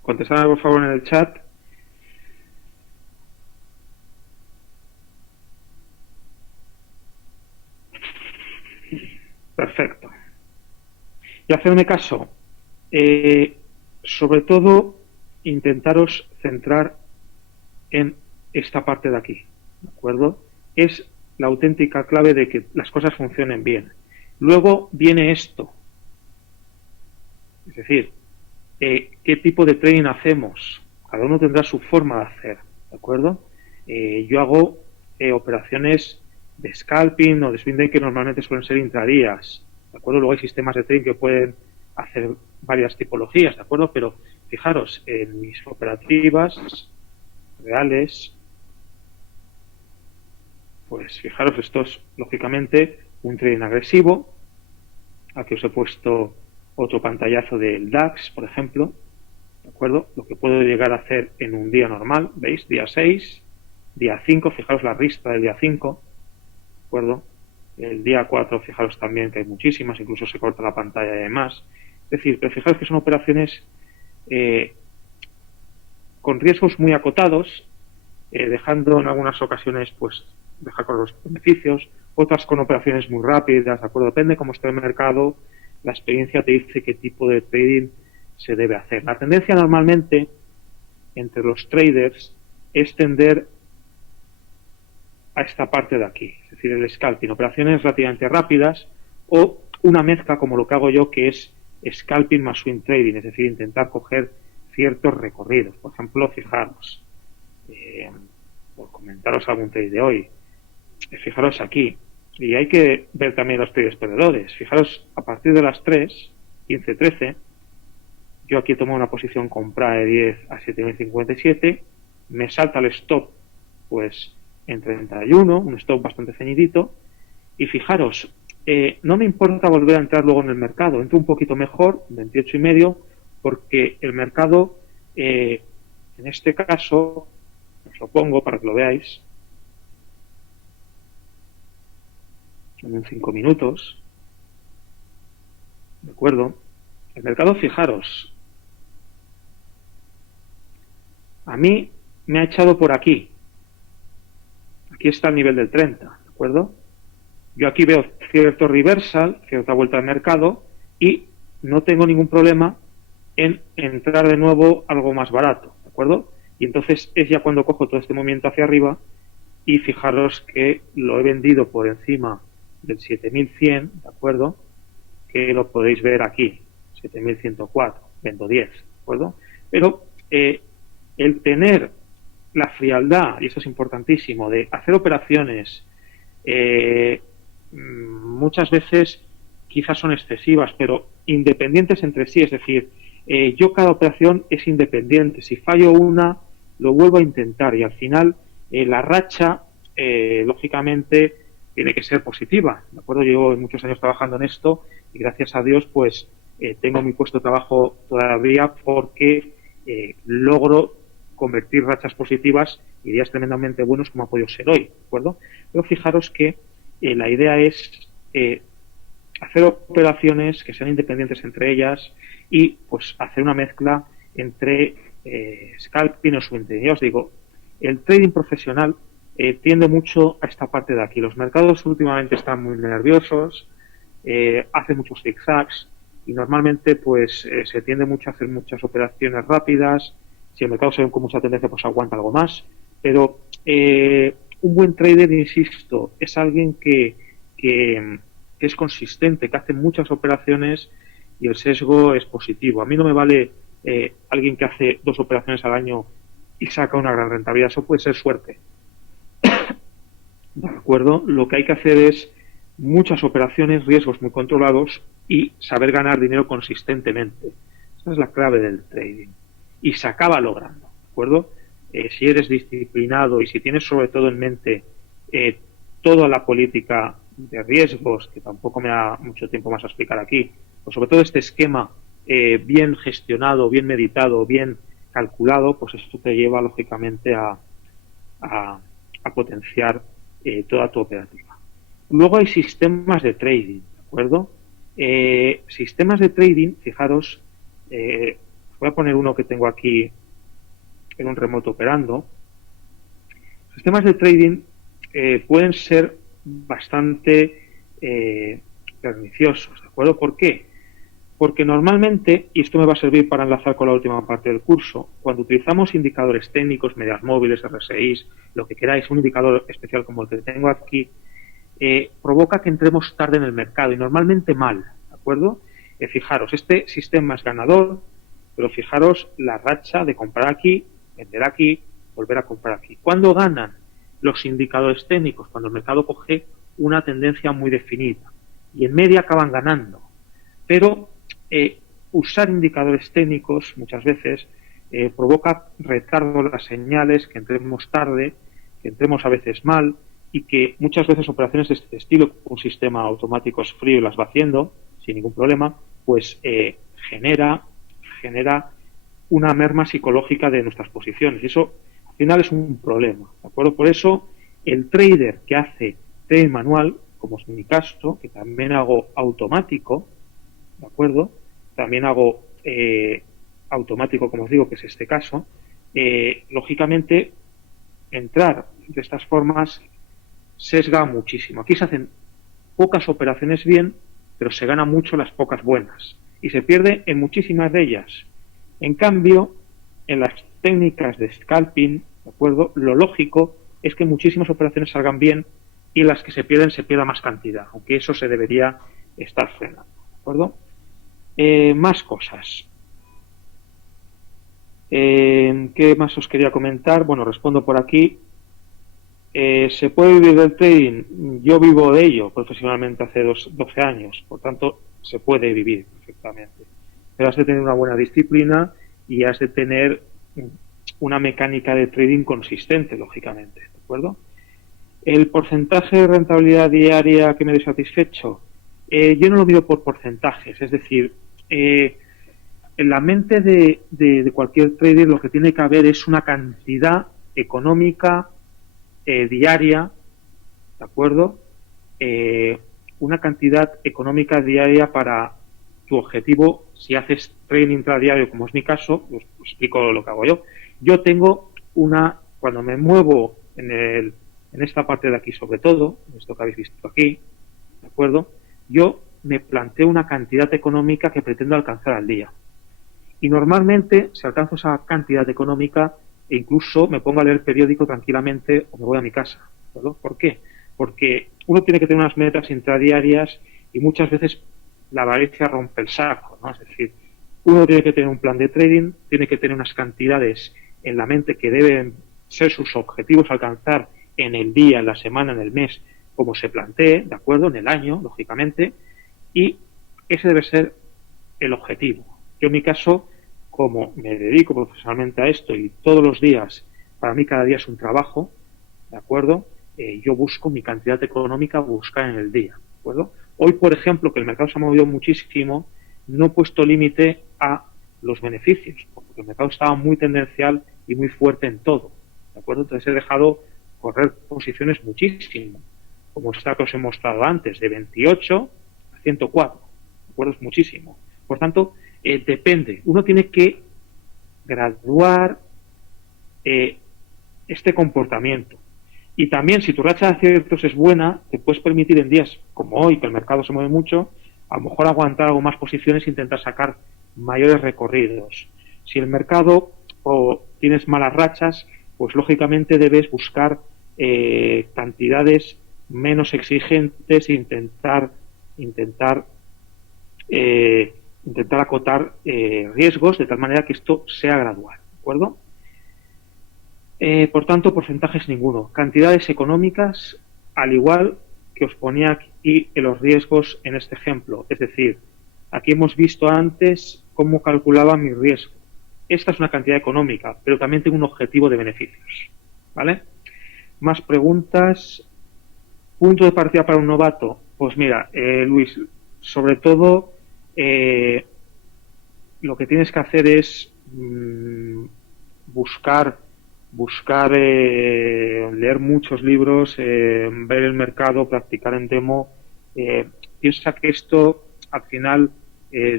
Contestad por favor en el chat. Perfecto. Y hacerme caso. Sobre todo, intentaros centrar en esta parte de aquí, ¿de acuerdo? Es la auténtica clave de que las cosas funcionen bien. Luego viene esto. Es decir, ¿qué tipo de trading hacemos? Cada uno tendrá su forma de hacer, ¿de acuerdo? Yo hago operaciones de scalping o de swing day que normalmente suelen ser intradías, ¿de acuerdo? Luego hay sistemas de trading que pueden hacer varias tipologías, ¿de acuerdo? Pero fijaros, en mis operativas reales, pues fijaros, esto es lógicamente un trading agresivo. Aquí os he puesto otro pantallazo del DAX, por ejemplo, ¿de acuerdo? Lo que puedo llegar a hacer en un día normal, ¿veis? Día 6, día 5, fijaros la ristra del día 5, ¿de acuerdo? El día 4, fijaros también que hay muchísimas, incluso se corta la pantalla y demás. Es decir, pero fijaros que son operaciones con riesgos muy acotados, dejando en algunas ocasiones, pues, dejar con los beneficios, otras con operaciones muy rápidas, ¿de acuerdo? Depende cómo esté el mercado, la experiencia te dice qué tipo de trading se debe hacer. La tendencia normalmente entre los traders es tender a esta parte de aquí, es decir, el scalping, operaciones relativamente rápidas o una mezcla como lo que hago yo, que es scalping más swing trading, es decir, intentar coger ciertos recorridos. Por ejemplo, fijaros, por comentaros algún trade de hoy, fijaros aquí, y hay que ver también los traders perdedores. Fijaros, a partir de las 3, 15, 13, yo aquí he tomado una posición comprada de 10 a 7.057, me salta el stop, pues, en 31, un stop bastante ceñidito, y fijaros, no me importa volver a entrar luego en el mercado, entro un poquito mejor, 28,5, porque el mercado, en este caso, os lo pongo para que lo veáis, en 5 minutos, ¿de acuerdo? El mercado, fijaros, a mí me ha echado por aquí. Aquí está el nivel del 30, ¿de acuerdo? Yo aquí veo cierto reversal, cierta vuelta al mercado y no tengo ningún problema en entrar de nuevo algo más barato, ¿de acuerdo? Y entonces es ya cuando cojo todo este movimiento hacia arriba y fijaros que lo he vendido por encima del 7100, ¿de acuerdo? Que lo podéis ver aquí, 7104, vendo 10, ¿de acuerdo? Pero el tener la frialdad, y esto es importantísimo, de hacer operaciones muchas veces quizás son excesivas, pero independientes entre sí, es decir, yo cada operación es independiente, si fallo una, lo vuelvo a intentar y al final la racha, lógicamente, tiene que ser positiva, ¿de acuerdo? Yo llevo muchos años trabajando en esto y gracias a Dios, pues, tengo mi puesto de trabajo todavía porque logro convertir rachas positivas y días tremendamente buenos como ha podido ser hoy, ¿de acuerdo? Pero fijaros que la idea es hacer operaciones que sean independientes entre ellas y pues hacer una mezcla entre scalping o swing trading. Ya os digo, el trading profesional tiende mucho a esta parte de aquí. Los mercados últimamente están muy nerviosos, hacen muchos zigzags y normalmente pues se tiende mucho a hacer muchas operaciones rápidas. Si el mercado se ve con mucha tendencia, pues aguanta algo más. Pero un buen trader, insisto, es alguien que es consistente, que hace muchas operaciones y el sesgo es positivo. A mí no me vale alguien que hace 2 operaciones al año y saca una gran rentabilidad. Eso puede ser suerte, ¿de acuerdo? Lo que hay que hacer es muchas operaciones, riesgos muy controlados y saber ganar dinero consistentemente. Esa es la clave del trading. Y se acaba logrando, ¿de acuerdo? Si eres disciplinado y si tienes sobre todo en mente toda la política de riesgos, que tampoco me da mucho tiempo más a explicar aquí, pues sobre todo este esquema bien gestionado, bien meditado, bien calculado, pues esto te lleva lógicamente a, a potenciar toda tu operativa. Luego hay sistemas de trading, ¿de acuerdo? Sistemas de trading, fijaros, voy a poner uno que tengo aquí en un remoto operando. Sistemas de trading pueden ser bastante perniciosos, ¿de acuerdo? ¿Por qué? Porque normalmente, y esto me va a servir para enlazar con la última parte del curso, cuando utilizamos indicadores técnicos, medias móviles, RSIs, lo que queráis, un indicador especial como el que tengo aquí, provoca que entremos tarde en el mercado y normalmente mal, ¿de acuerdo? Fijaros, este sistema es ganador, pero fijaros la racha de comprar aquí, vender aquí, volver a comprar aquí. ¿Cuándo ganan los indicadores técnicos? Cuando el mercado coge una tendencia muy definida y en media acaban ganando. Pero usar indicadores técnicos muchas veces provoca retardo de las señales, que entremos tarde, que entremos a veces mal y que muchas veces operaciones de este estilo, un sistema automático es frío y las va haciendo sin ningún problema, pues genera una merma psicológica de nuestras posiciones y eso al final es un problema, ¿de acuerdo? Por eso el trader que hace trading manual, como es mi caso, que también hago automático, ¿de acuerdo? También hago automático, como os digo, que es este caso. Lógicamente, entrar de estas formas sesga muchísimo. Aquí se hacen pocas operaciones bien, pero se gana mucho las pocas buenas. Y se pierde en muchísimas de ellas. En cambio, en las técnicas de scalping, ¿de acuerdo? Lo lógico es que muchísimas operaciones salgan bien y las que se pierda más cantidad, aunque eso se debería estar frenando, ¿de acuerdo? Más cosas. ¿Qué más os quería comentar? Bueno, respondo por aquí. ¿Se puede vivir del trading? Yo vivo de ello profesionalmente hace 12 años, por tanto, se puede vivir perfectamente. Pero has de tener una buena disciplina y has de tener una mecánica de trading consistente, lógicamente, ¿de acuerdo? El porcentaje de rentabilidad diaria que me doy satisfecho, yo no lo mido por porcentajes, es decir, en la mente de cualquier trader lo que tiene que haber es una cantidad económica diaria, ¿de acuerdo? Una cantidad económica diaria para tu objetivo. Si haces trading intradiario, como es mi caso, os explico lo que hago yo. Yo tengo cuando me muevo en esta parte de aquí sobre todo, esto que habéis visto aquí, ¿de acuerdo? Yo me planteo una cantidad económica que pretendo alcanzar al día. Y normalmente, si alcanzo esa cantidad económica, e incluso me pongo a leer periódico tranquilamente o me voy a mi casa, ¿de acuerdo? ¿Por qué? Porque uno tiene que tener unas metas intradiarias y muchas veces la avaricia rompe el saco, ¿no? Es decir, uno tiene que tener un plan de trading, tiene que tener unas cantidades en la mente que deben ser sus objetivos a alcanzar en el día, en la semana, en el mes, como se plantee, ¿de acuerdo? En el año, lógicamente, y ese debe ser el objetivo. Yo en mi caso, como me dedico profesionalmente a esto y todos los días, para mí cada día es un trabajo, ¿de acuerdo? Yo busco mi cantidad económica, buscar en el día, ¿de acuerdo? Hoy, por ejemplo, que el mercado se ha movido muchísimo, no he puesto límite a los beneficios, porque el mercado estaba muy tendencial y muy fuerte en todo, ¿de acuerdo? Entonces he dejado correr posiciones muchísimo, como esta que os he mostrado antes, de 28 a 104, ¿de acuerdo? Es muchísimo. Por tanto, depende. Uno tiene que graduar este comportamiento. Y también, si tu racha de aciertos es buena, te puedes permitir en días como hoy, que el mercado se mueve mucho, a lo mejor aguantar algo más posiciones e intentar sacar mayores recorridos. Si el mercado o tienes malas rachas, pues lógicamente debes buscar cantidades menos exigentes e intentar acotar riesgos de tal manera que esto sea gradual, ¿de acuerdo? Por tanto, porcentajes ninguno. Cantidades económicas al igual que os ponía aquí en los riesgos en este ejemplo. Es decir, aquí hemos visto antes cómo calculaba mi riesgo. Esta es una cantidad económica, pero también tengo un objetivo de beneficios. ¿Vale? Más preguntas. Punto de partida para un novato. Pues mira, Luis, sobre todo lo que tienes que hacer es leer muchos libros, ver el mercado, practicar en demo. Piensa que esto al final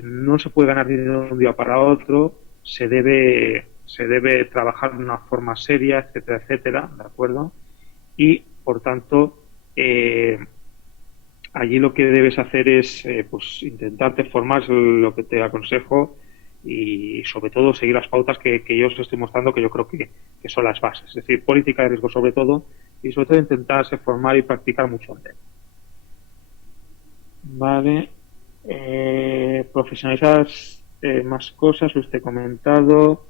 no se puede ganar dinero de un día para otro, se debe trabajar de una forma seria, etcétera, etcétera, ¿de acuerdo? Y por tanto allí lo que debes hacer es pues intentarte formar, lo que te aconsejo, y sobre todo seguir las pautas que yo os estoy mostrando, que yo creo que son las bases. Es decir, política de riesgo sobre todo, y sobre todo intentarse formar y practicar mucho en tema. Vale. Profesionalizar más cosas, lo he comentado.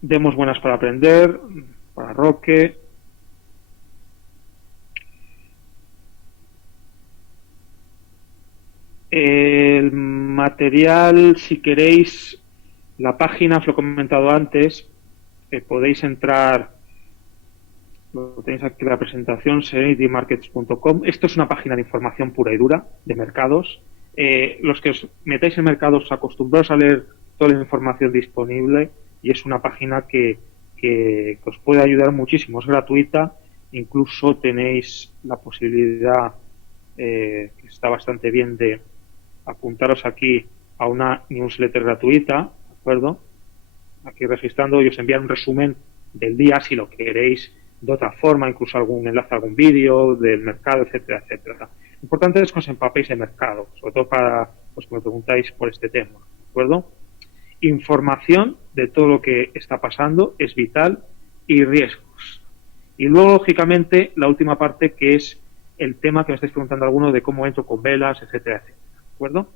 Demos buenas para aprender, para Roque. El material, si queréis, la página, os lo he comentado antes, podéis entrar, lo tenéis aquí en la presentación, serenitymarkets.com. Esto es una página de información pura y dura de mercados. Los que os metáis en mercados, acostumbraos a leer toda la información disponible, y es una página que os puede ayudar muchísimo. Es gratuita, incluso tenéis la posibilidad, que está bastante bien, de apuntaros aquí a una newsletter gratuita, ¿de acuerdo? Aquí registrando, y os envían un resumen del día si lo queréis de otra forma, incluso algún enlace a algún vídeo del mercado, etcétera, etcétera. Lo importante es que os empapéis de mercado, sobre todo para los que me preguntáis por este tema, ¿de acuerdo? Información de todo lo que está pasando es vital, y riesgos. Y luego, lógicamente, la última parte, que es el tema que me estáis preguntando algunos, de cómo entro con velas, etcétera, etcétera. ¿De acuerdo?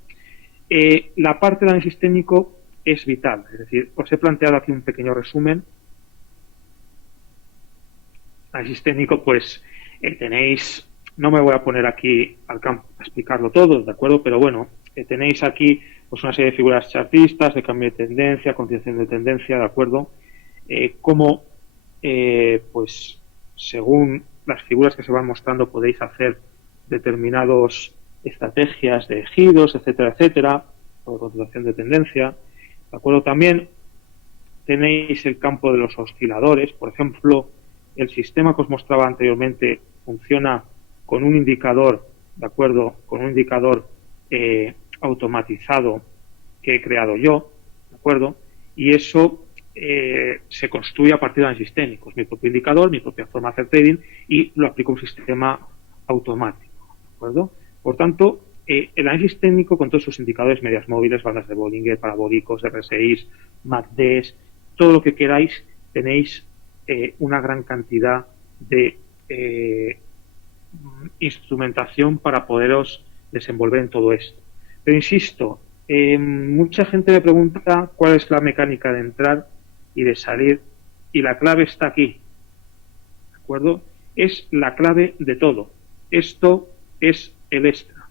La parte del análisis sistémico es vital. Es decir, os he planteado aquí un pequeño resumen. Análisis técnico, pues tenéis, no me voy a poner aquí al campo a explicarlo todo, ¿de acuerdo? Pero bueno, tenéis aquí pues una serie de figuras chartistas, de cambio de tendencia, continuación de tendencia, ¿de acuerdo? Cómo, pues, según las figuras que se van mostrando, podéis hacer determinadas estrategias de giros, etcétera, etcétera, por continuación de tendencia, ¿de acuerdo? También tenéis el campo de los osciladores. Por ejemplo, el sistema que os mostraba anteriormente funciona con un indicador, ¿de acuerdo? Con un indicador automatizado que he creado yo, ¿de acuerdo? Y eso se construye a partir de análisis técnicos. Mi propio indicador, mi propia forma de hacer trading, y lo aplico a un sistema automático, ¿de acuerdo? Por tanto, el análisis técnico, con todos sus indicadores, medias móviles, bandas de Bollinger, parabólicos, RSIs, MACDs, todo lo que queráis, tenéis una gran cantidad de instrumentación para poderos desenvolver en todo esto. Pero insisto, mucha gente me pregunta cuál es la mecánica de entrar y de salir, y la clave está aquí, ¿de acuerdo? Es la clave de todo. Esto es el extra.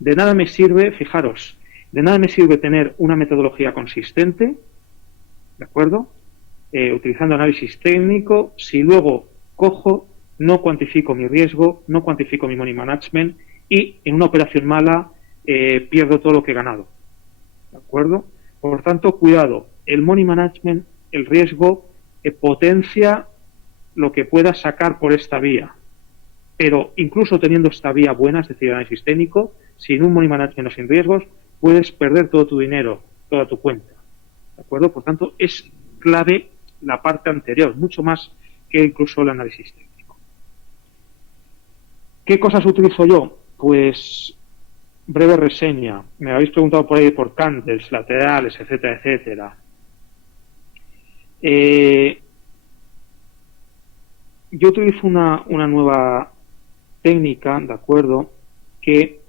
De nada me sirve, fijaros, de nada me sirve tener una metodología consistente, ¿de acuerdo? Utilizando análisis técnico, si luego cojo, no cuantifico mi riesgo, no cuantifico mi money management, y en una operación mala pierdo todo lo que he ganado, ¿de acuerdo? Por tanto, cuidado, el money management, el riesgo, potencia lo que puedas sacar por esta vía, pero incluso teniendo esta vía buena, es decir, análisis técnico, sin un money management o sin riesgos, puedes perder todo tu dinero, toda tu cuenta, ¿de acuerdo? Por tanto, es clave la parte anterior, mucho más que incluso el análisis técnico. ¿Qué cosas utilizo yo? Pues breve reseña. Me habéis preguntado por ahí por candles, laterales, etcétera, etcétera. Yo utilizo una nueva técnica, ¿de acuerdo? Que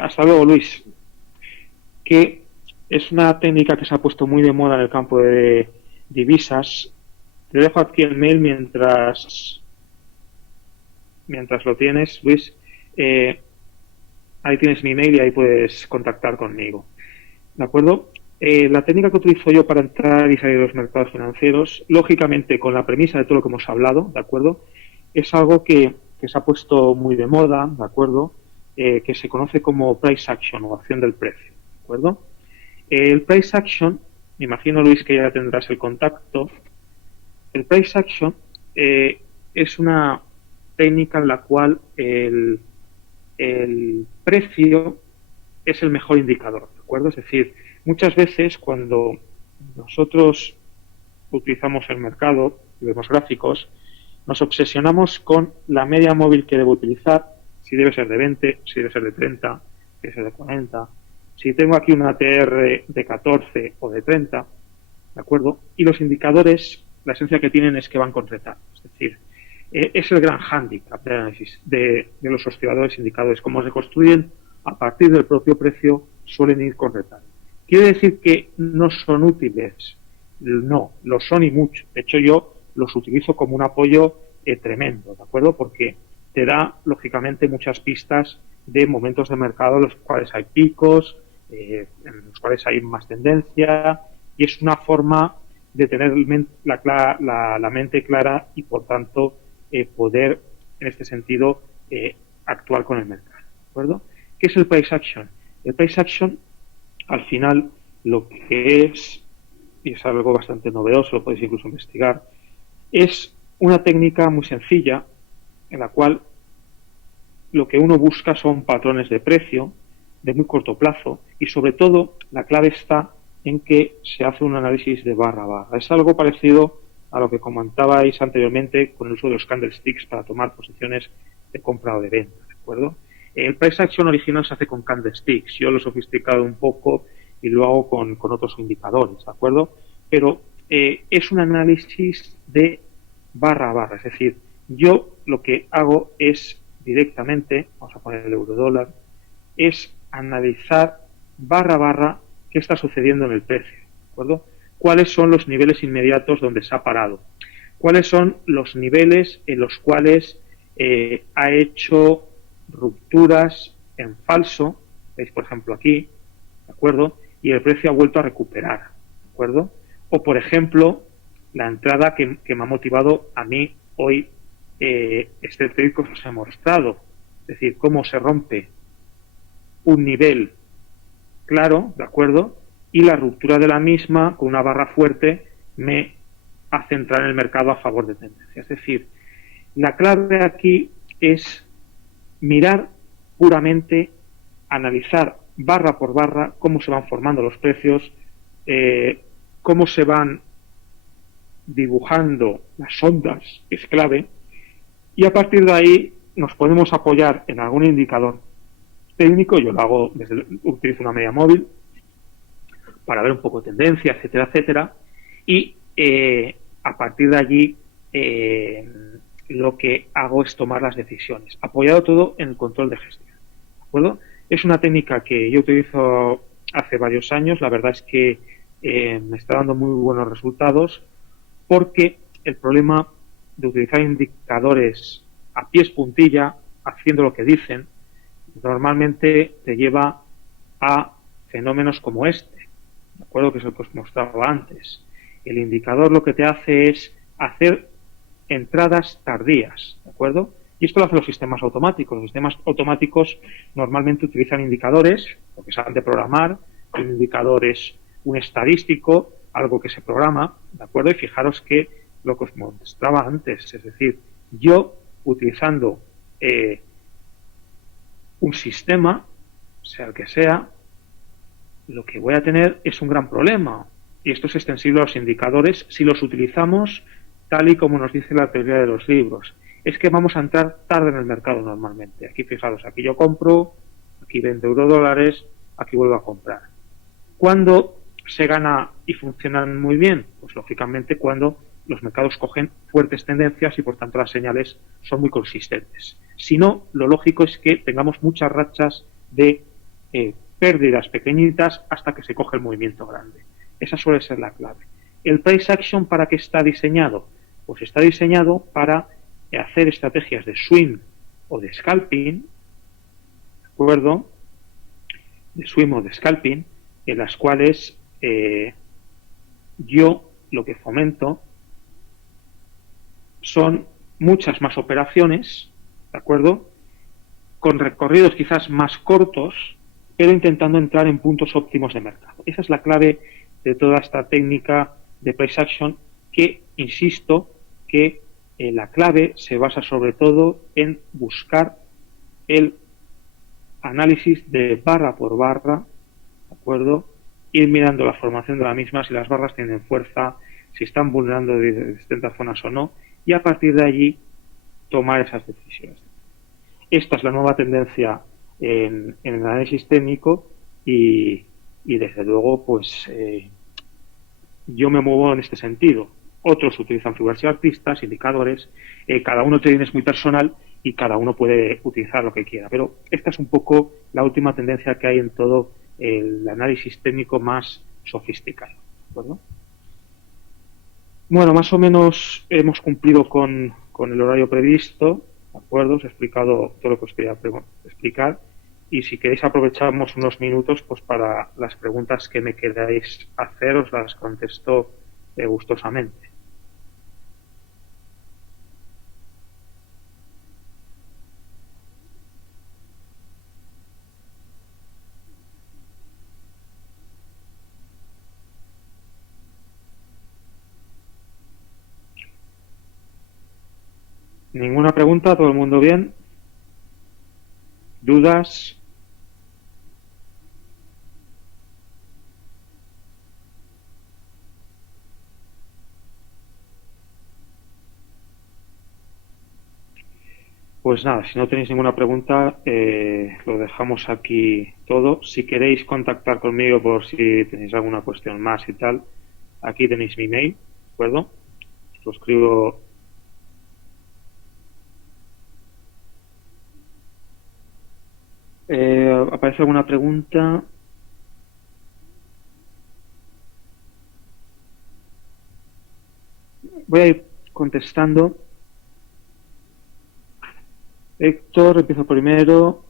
hasta luego, Luis. Que es una técnica que se ha puesto muy de moda en el campo de divisas, Te dejo aquí el mail mientras lo tienes, Luis. Ahí tienes mi mail y ahí puedes contactar conmigo. ¿De acuerdo? La técnica que utilizo yo para entrar y salir de los mercados financieros, lógicamente con la premisa de todo lo que hemos hablado, ¿de acuerdo? Es algo que se ha puesto muy de moda, ¿de acuerdo? Que se conoce como price action o acción del precio, ¿de acuerdo? El price action, me imagino, Luis, que ya tendrás el contacto. El price action es una técnica en la cual el precio es el mejor indicador, ¿de acuerdo? Es decir, muchas veces cuando nosotros utilizamos el mercado y vemos gráficos, nos obsesionamos con la media móvil que debo utilizar, si debe ser de 20, si debe ser de 30, si debe ser de 40, si tengo aquí una ATR de 14 o de 30, ¿de acuerdo? Y los indicadores, la esencia que tienen es que van con retardo, es decir, es el gran hándicap de análisis de los osciladores indicadores. Como se construyen a partir del propio precio, suelen ir con retardo. ¿Quiere decir que no son útiles? No, lo son y mucho. De hecho, yo los utilizo como un apoyo tremendo, ¿de acuerdo? Porque te da, lógicamente, muchas pistas de momentos de mercado en los cuales hay picos, en los cuales hay más tendencia, y es una forma de tener la mente clara y, por tanto, poder, en este sentido, actuar con el mercado, ¿de acuerdo? ¿Qué es el price action? El price action, al final, lo que es, y es algo bastante novedoso, lo podéis incluso investigar, es una técnica muy sencilla en la cual lo que uno busca son patrones de precio de muy corto plazo y, sobre todo, la clave está en que se hace un análisis de barra a barra. Es algo parecido a lo que comentabais anteriormente con el uso de los candlesticks para tomar posiciones de compra o de venta, ¿de acuerdo? El price action original se hace con candlesticks. Yo lo he sofisticado un poco y lo hago con otros indicadores, ¿de acuerdo? Pero es un análisis de barra a barra. Es decir, yo lo que hago es directamente, vamos a poner el euro dólar, es analizar barra a barra qué está sucediendo en el precio, ¿de acuerdo? ¿Cuáles son los niveles inmediatos donde se ha parado? ¿Cuáles son los niveles en los cuales ha hecho rupturas en falso? Veis, por ejemplo, aquí, ¿de acuerdo? Y el precio ha vuelto a recuperar, ¿de acuerdo? O, por ejemplo, la entrada que me ha motivado a mí hoy este trade que os he mostrado. Es decir, cómo se rompe un nivel claro, ¿de acuerdo? Y la ruptura de la misma con una barra fuerte me hace entrar en el mercado a favor de tendencia. Es decir, la clave aquí es mirar puramente, analizar barra por barra cómo se van formando los precios, cómo se van dibujando las ondas, que es clave, y a partir de ahí nos podemos apoyar en algún indicador técnico. Yo lo hago utilizo una media móvil para ver un poco tendencia, etcétera, etcétera, y a partir de allí lo que hago es tomar las decisiones, apoyado todo en el control de gestión, ¿de acuerdo? Es una técnica que yo utilizo hace varios años. La verdad es que me está dando muy buenos resultados, porque el problema de utilizar indicadores a pies puntilla, haciendo lo que dicen, normalmente te lleva a fenómenos como este, ¿de acuerdo? Que es el que os mostraba antes. El indicador lo que te hace es hacer entradas tardías, ¿de acuerdo? Y esto lo hacen los sistemas automáticos. Los sistemas automáticos normalmente utilizan indicadores, porque saben de programar. Un indicador es un estadístico, algo que se programa, ¿de acuerdo? Y fijaros que lo que os mostraba antes, es decir, yo utilizando un sistema, sea el que sea, lo que voy a tener es un gran problema. Y esto es extensible a los indicadores si los utilizamos tal y como nos dice la teoría de los libros. Es que vamos a entrar tarde en el mercado normalmente. Aquí fijaros, aquí yo compro, aquí vendo eurodólares, aquí vuelvo a comprar. ¿Cuándo se gana y funcionan muy bien? Pues lógicamente cuando los mercados cogen fuertes tendencias y por tanto las señales son muy consistentes. Si no, lo lógico es que tengamos muchas rachas de pérdidas pequeñitas hasta que se coge el movimiento grande. Esa suele ser la clave. ¿El price action para qué está diseñado? pues está diseñado para hacer estrategias de swing o de scalping, ¿de acuerdo? De swing o de scalping, en las cuales yo lo que fomento son muchas más operaciones, ¿de acuerdo? Con recorridos quizás más cortos, pero intentando entrar en puntos óptimos de mercado. Esa es la clave de toda esta técnica de price action, que, insisto, que la clave se basa sobre todo en buscar el análisis de barra por barra, ¿de acuerdo? Ir mirando la formación de la misma, si las barras tienen fuerza, si están vulnerando de distintas zonas o no, y a partir de allí tomar esas decisiones. Esta es la nueva tendencia en el análisis técnico y desde luego pues yo me muevo en este sentido. Otros utilizan figuras y artistas, indicadores, cada uno trading es muy personal y cada uno puede utilizar lo que quiera, pero esta es un poco la última tendencia que hay en todo el análisis técnico más sofisticado, ¿de acuerdo? Bueno, más o menos hemos cumplido con el horario previsto, ¿de acuerdo? Os he explicado todo lo que os quería explicar y si queréis aprovechamos unos minutos pues para las preguntas que me queráis hacer, os las contesto gustosamente. ¿Ninguna pregunta? ¿Todo el mundo bien? ¿Dudas? Pues nada, si no tenéis ninguna pregunta, lo dejamos aquí todo. Si queréis contactar conmigo por si tenéis alguna cuestión más y tal, aquí tenéis mi mail, ¿de acuerdo? Os lo escribo. ¿Aparece alguna pregunta? Voy a ir contestando. Héctor, empiezo primero.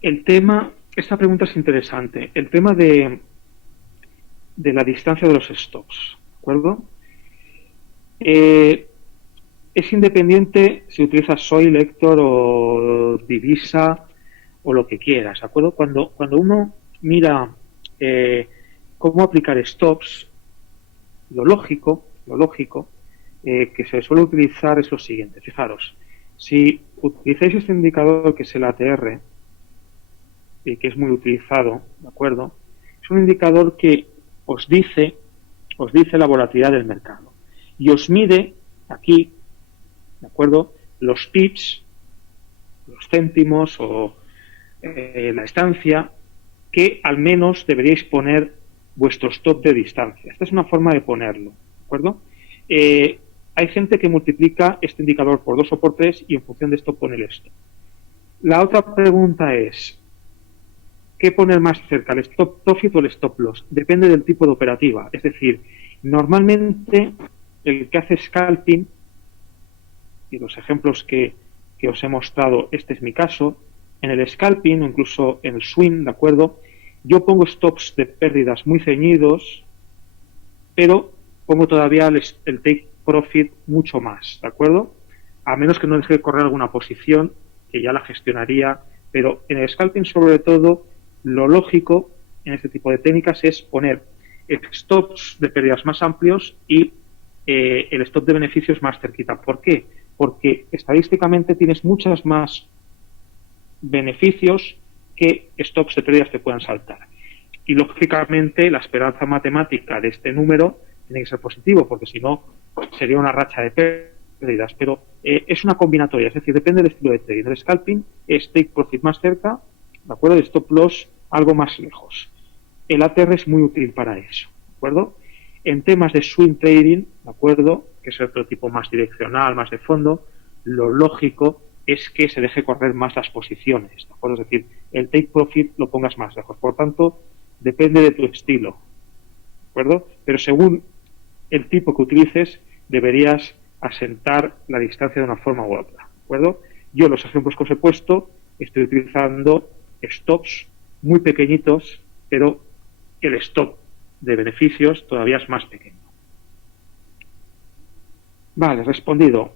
El tema, esta pregunta es interesante. El tema de la distancia de los stops, ¿de acuerdo? Es independiente si utilizas Soil, Héctor o Divisa o lo que quieras, ¿de acuerdo? Cuando uno mira cómo aplicar stops, lo lógico que se suele utilizar es lo siguiente. Fijaros, si utilizáis este indicador que es el ATR, que es muy utilizado, ¿de acuerdo? Es un indicador que os dice la volatilidad del mercado y os mide aquí, ¿de acuerdo? Los pips, los céntimos o la distancia que al menos deberíais poner vuestro stop de distancia. Esta es una forma de ponerlo, ¿de acuerdo? Hay gente que multiplica este indicador por 2 o por 3 y en función de esto pone el stop. La otra pregunta es, ¿qué poner más cerca, el stop profit o el stop loss? Depende del tipo de operativa. Es decir, normalmente el que hace scalping, y los ejemplos que os he mostrado, este es mi caso, en el scalping o incluso en el swing, ¿de acuerdo? Yo pongo stops de pérdidas muy ceñidos, pero pongo todavía el take profit mucho más, ¿de acuerdo? A menos que no deje de correr alguna posición, que ya la gestionaría, pero en el scalping sobre todo, lo lógico en este tipo de técnicas es poner stops de pérdidas más amplios y el stop de beneficios más cerquita. ¿Por qué? Porque estadísticamente tienes muchas más beneficios que stops de pérdidas te puedan saltar. Y lógicamente la esperanza matemática de este número tiene que ser positivo, porque si no sería una racha de pérdidas. Pero es una combinatoria, es decir, depende del estilo de trading. El scalping es take profit más cerca, ¿de acuerdo? El stop loss algo más lejos. El ATR es muy útil para eso, ¿de acuerdo? En temas de swing trading, ¿de acuerdo? Que es otro tipo más direccional, más de fondo, lo lógico es que se deje correr más las posiciones, ¿de acuerdo? Es decir, el take profit lo pongas más lejos. Por tanto, depende de tu estilo, ¿de acuerdo? Pero según el tipo que utilices, deberías asentar la distancia de una forma u otra, ¿de acuerdo? Yo, los ejemplos que os he puesto, estoy utilizando stops muy pequeñitos, pero el stop de beneficios todavía es más pequeño. Vale, respondido.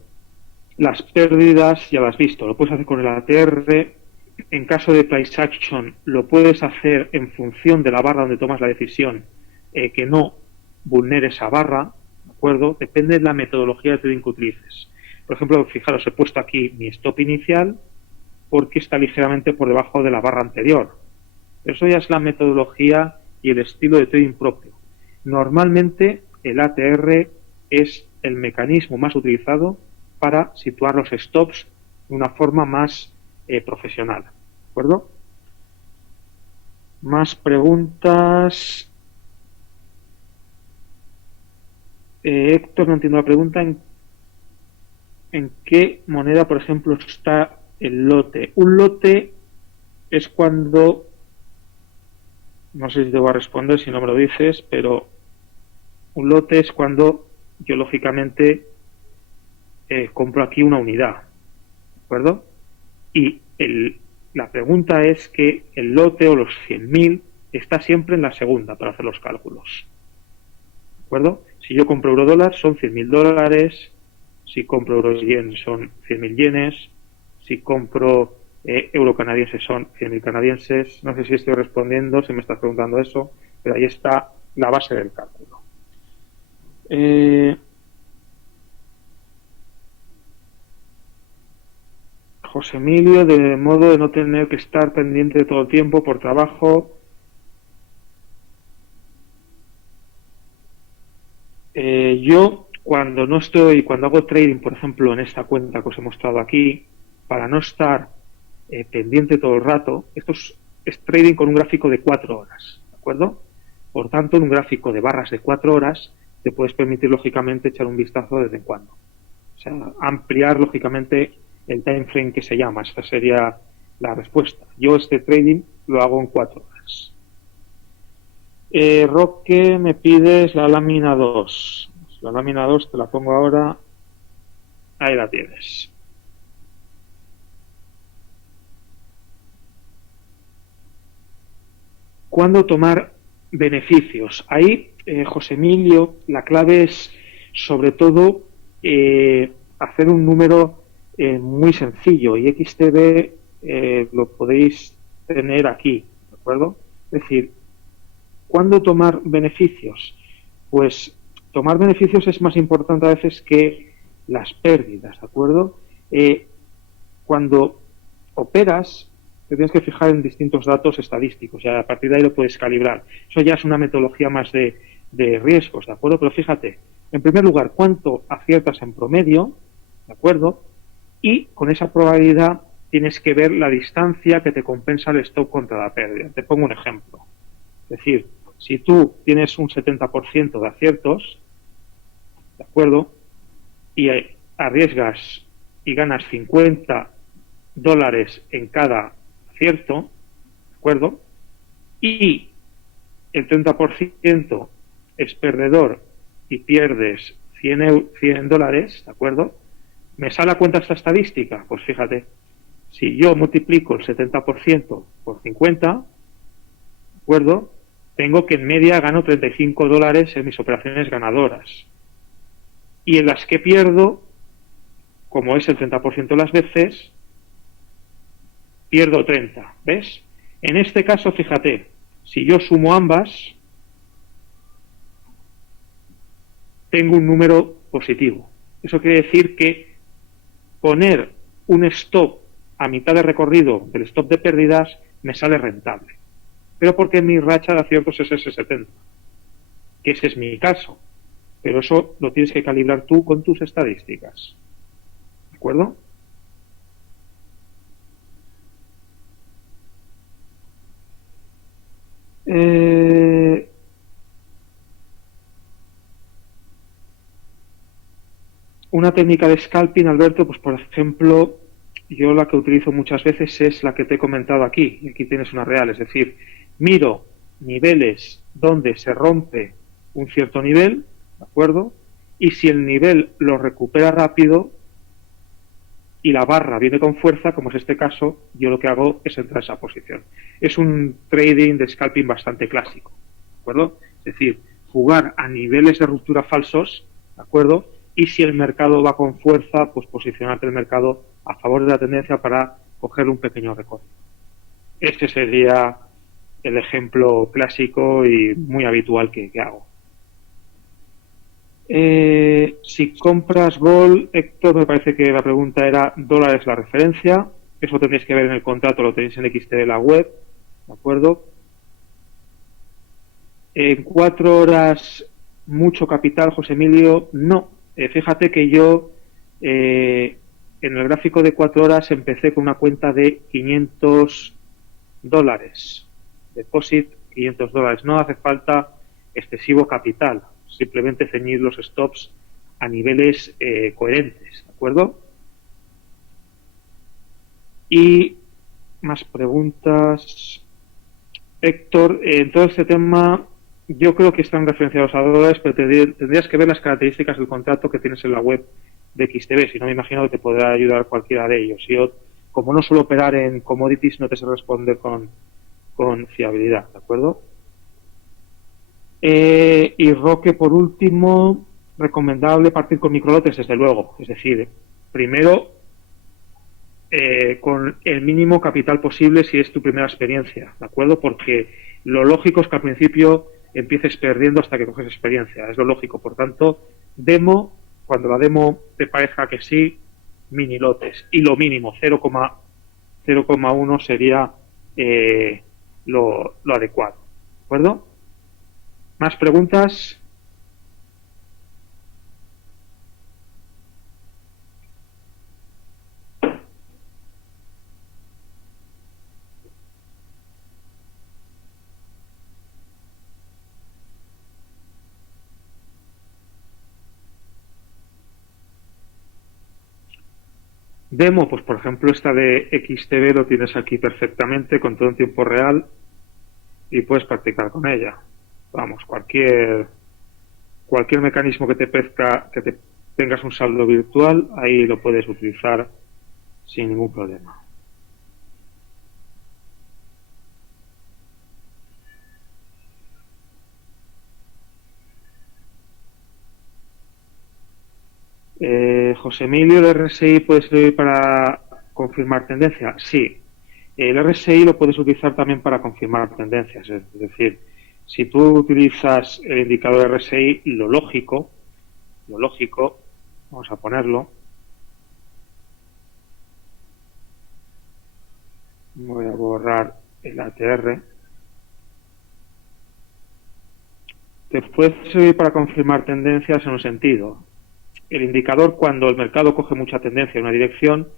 Las pérdidas ya las has visto, lo puedes hacer con el ATR. En caso de price action, lo puedes hacer en función de la barra donde tomas la decisión, que no vulnere esa barra, ¿de acuerdo? Depende de la metodología de trading que utilices. Por ejemplo, fijaros, he puesto aquí mi stop inicial porque está ligeramente por debajo de la barra anterior. Eso ya es la metodología y el estilo de trading propio. Normalmente el ATR es el mecanismo más utilizado para situar los stops de una forma más profesional. ¿De acuerdo? Más preguntas. Héctor, no entiendo la pregunta. ¿En qué moneda, por ejemplo, está el lote? Un lote es cuando, no sé si te voy a responder si no me lo dices, pero un lote es cuando yo lógicamente compro aquí una unidad, ¿de acuerdo? Y la pregunta es que el lote o los 100.000 está siempre en la segunda para hacer los cálculos, ¿de acuerdo? Si yo compro euro-dólar son 100.000 dólares, si compro euros-yen son 100.000 yenes, si compro euro-canadienses son 100.000 canadienses. No sé si estoy respondiendo, si me estás preguntando eso, pero ahí está la base del cálculo. José Emilio, de modo de no tener que estar pendiente todo el tiempo por trabajo. Yo, cuando hago trading, por ejemplo, en esta cuenta que os he mostrado aquí, para no estar pendiente todo el rato, esto es trading con un gráfico de 4 horas, ¿de acuerdo? Por tanto, en un gráfico de barras de 4 horas, te puedes permitir, lógicamente, echar un vistazo de vez en cuando. O sea, ampliar, lógicamente, el time frame que se llama. Esa sería la respuesta. Yo este trading lo hago en 4 horas. Roque, me pides la lámina 2. La lámina 2 te la pongo ahora. Ahí la tienes. ¿Cuándo tomar beneficios? Ahí, José Emilio, la clave es sobre todo hacer un número muy sencillo, y XTB lo podéis tener aquí, ¿de acuerdo? Es decir, ¿cuándo tomar beneficios? Pues tomar beneficios es más importante a veces que las pérdidas, ¿de acuerdo? Cuando operas, te tienes que fijar en distintos datos estadísticos y a partir de ahí lo puedes calibrar. Eso ya es una metodología más de riesgos, ¿de acuerdo? Pero fíjate, en primer lugar, cuánto aciertas en promedio, ¿de acuerdo? Y con esa probabilidad tienes que ver la distancia que te compensa el stop contra la pérdida. Te pongo un ejemplo. Es decir, si tú tienes un 70% de aciertos, ¿de acuerdo? Y arriesgas y ganas 50 dólares en cada acierto, ¿de acuerdo? Y el 30% es perdedor y pierdes 100 dólares, ¿de acuerdo? ¿Me sale a cuenta esta estadística? Pues fíjate, si yo multiplico el 70% por 50, ¿de acuerdo? Tengo que en media gano 35 dólares en mis operaciones ganadoras. Y en las que pierdo, como es el 30% de las veces, pierdo 30, ¿ves? En este caso, fíjate, si yo sumo ambas, tengo un número positivo. Eso quiere decir que poner un stop a mitad de recorrido del stop de pérdidas me sale rentable. Pero porque mi racha de aciertos es ese 70, que ese es mi caso. Pero eso lo tienes que calibrar tú con tus estadísticas. ¿De acuerdo? Una técnica de scalping, Alberto, pues por ejemplo, yo la que utilizo muchas veces es la que te he comentado aquí. Aquí tienes una real, es decir, miro niveles donde se rompe un cierto nivel, ¿de acuerdo? Y si el nivel lo recupera rápido y la barra viene con fuerza, como es este caso, yo lo que hago es entrar a esa posición. Es un trading de scalping bastante clásico, ¿de acuerdo? Es decir, jugar a niveles de ruptura falsos, ¿de acuerdo? Y si el mercado va con fuerza, pues posicionarte el mercado a favor de la tendencia para coger un pequeño recorrido. Este sería el ejemplo clásico y muy habitual que hago. Si compras Gold, Héctor, me parece que la pregunta era dólares la referencia. Eso tendréis que ver en el contrato, lo tenéis en XT de la web, ¿de acuerdo? En 4 horas, mucho capital, José Emilio, no. Fíjate que yo en el gráfico de 4 horas empecé con una cuenta de $500. Deposit, $500. No hace falta excesivo capital, simplemente ceñir los stops a niveles coherentes, ¿de acuerdo? Y más preguntas. Héctor, en todo este tema yo creo que están referenciados a dólares, pero tendrías que ver las características del contrato que tienes en la web de XTB, si no me imagino que te podrá ayudar cualquiera de ellos. Yo, como no suelo operar en commodities, no te sé responder con fiabilidad, ¿de acuerdo? Y Roque, por último, recomendable partir con microlotes, desde luego. Es decir, primero con el mínimo capital posible si es tu primera experiencia, ¿de acuerdo? Porque lo lógico es que al principio empieces perdiendo hasta que coges experiencia, es lo lógico. Por tanto, demo, cuando la demo te parezca que sí, mini lotes. Y lo mínimo, 0,1 sería lo adecuado, ¿de acuerdo? ¿Más preguntas? Demo, pues por ejemplo esta de XTB lo tienes aquí perfectamente con todo en tiempo real y puedes practicar con ella. Vamos, cualquier mecanismo que te pezca, que te tengas un saldo virtual, ahí lo puedes utilizar sin ningún problema. José Emilio, ¿el RSI puede servir para confirmar tendencia? Sí. El RSI lo puedes utilizar también para confirmar tendencias. Es decir, si tú utilizas el indicador RSI, lo lógico, vamos a ponerlo. Voy a borrar el ATR. Te puede servir para confirmar tendencias en un sentido. El indicador, cuando el mercado coge mucha tendencia en una dirección,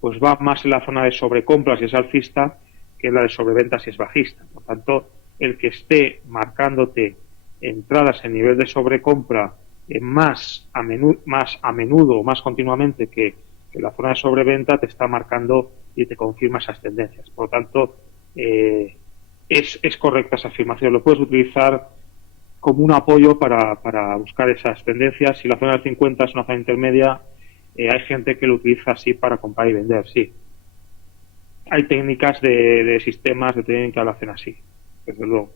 pues va más en la zona de sobrecompras si es alcista que en la de sobreventas si es bajista. Por tanto, el que esté marcándote entradas en nivel de sobrecompra más a menudo o más continuamente que la zona de sobreventa, te está marcando y te confirma esas tendencias. Por lo tanto, es correcta esa afirmación. Lo puedes utilizar como un apoyo para buscar esas tendencias. Si la zona del 50 es una zona intermedia, hay gente que lo utiliza así para comprar y vender, sí. Hay técnicas de sistemas de trading que lo hacen así, desde luego.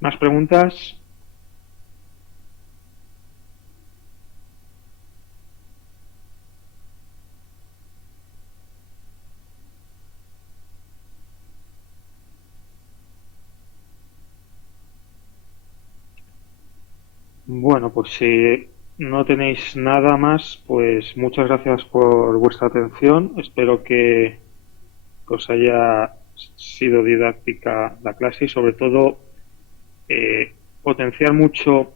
¿Más preguntas? Bueno, pues si no tenéis nada más, pues muchas gracias por vuestra atención. Espero que os haya sido didáctica la clase y sobre todo potenciar mucho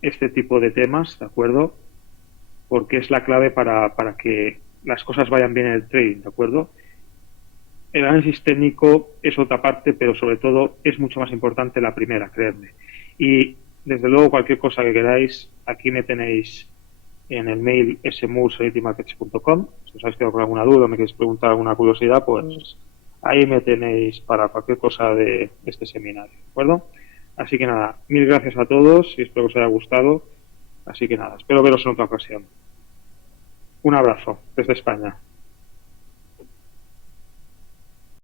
este tipo de temas, ¿de acuerdo? Porque es la clave para que las cosas vayan bien en el trading, ¿de acuerdo? El análisis técnico es otra parte, pero sobre todo es mucho más importante la primera, creedme. Y desde luego cualquier cosa que queráis, aquí me tenéis en el mail smur@sanitymarkets.com. Si os habéis quedado con alguna duda o me queréis preguntar alguna curiosidad, pues ahí me tenéis para cualquier cosa de este seminario, ¿de acuerdo? Así que nada, mil gracias a todos y espero que os haya gustado. Así que nada, espero veros en otra ocasión. Un abrazo desde España.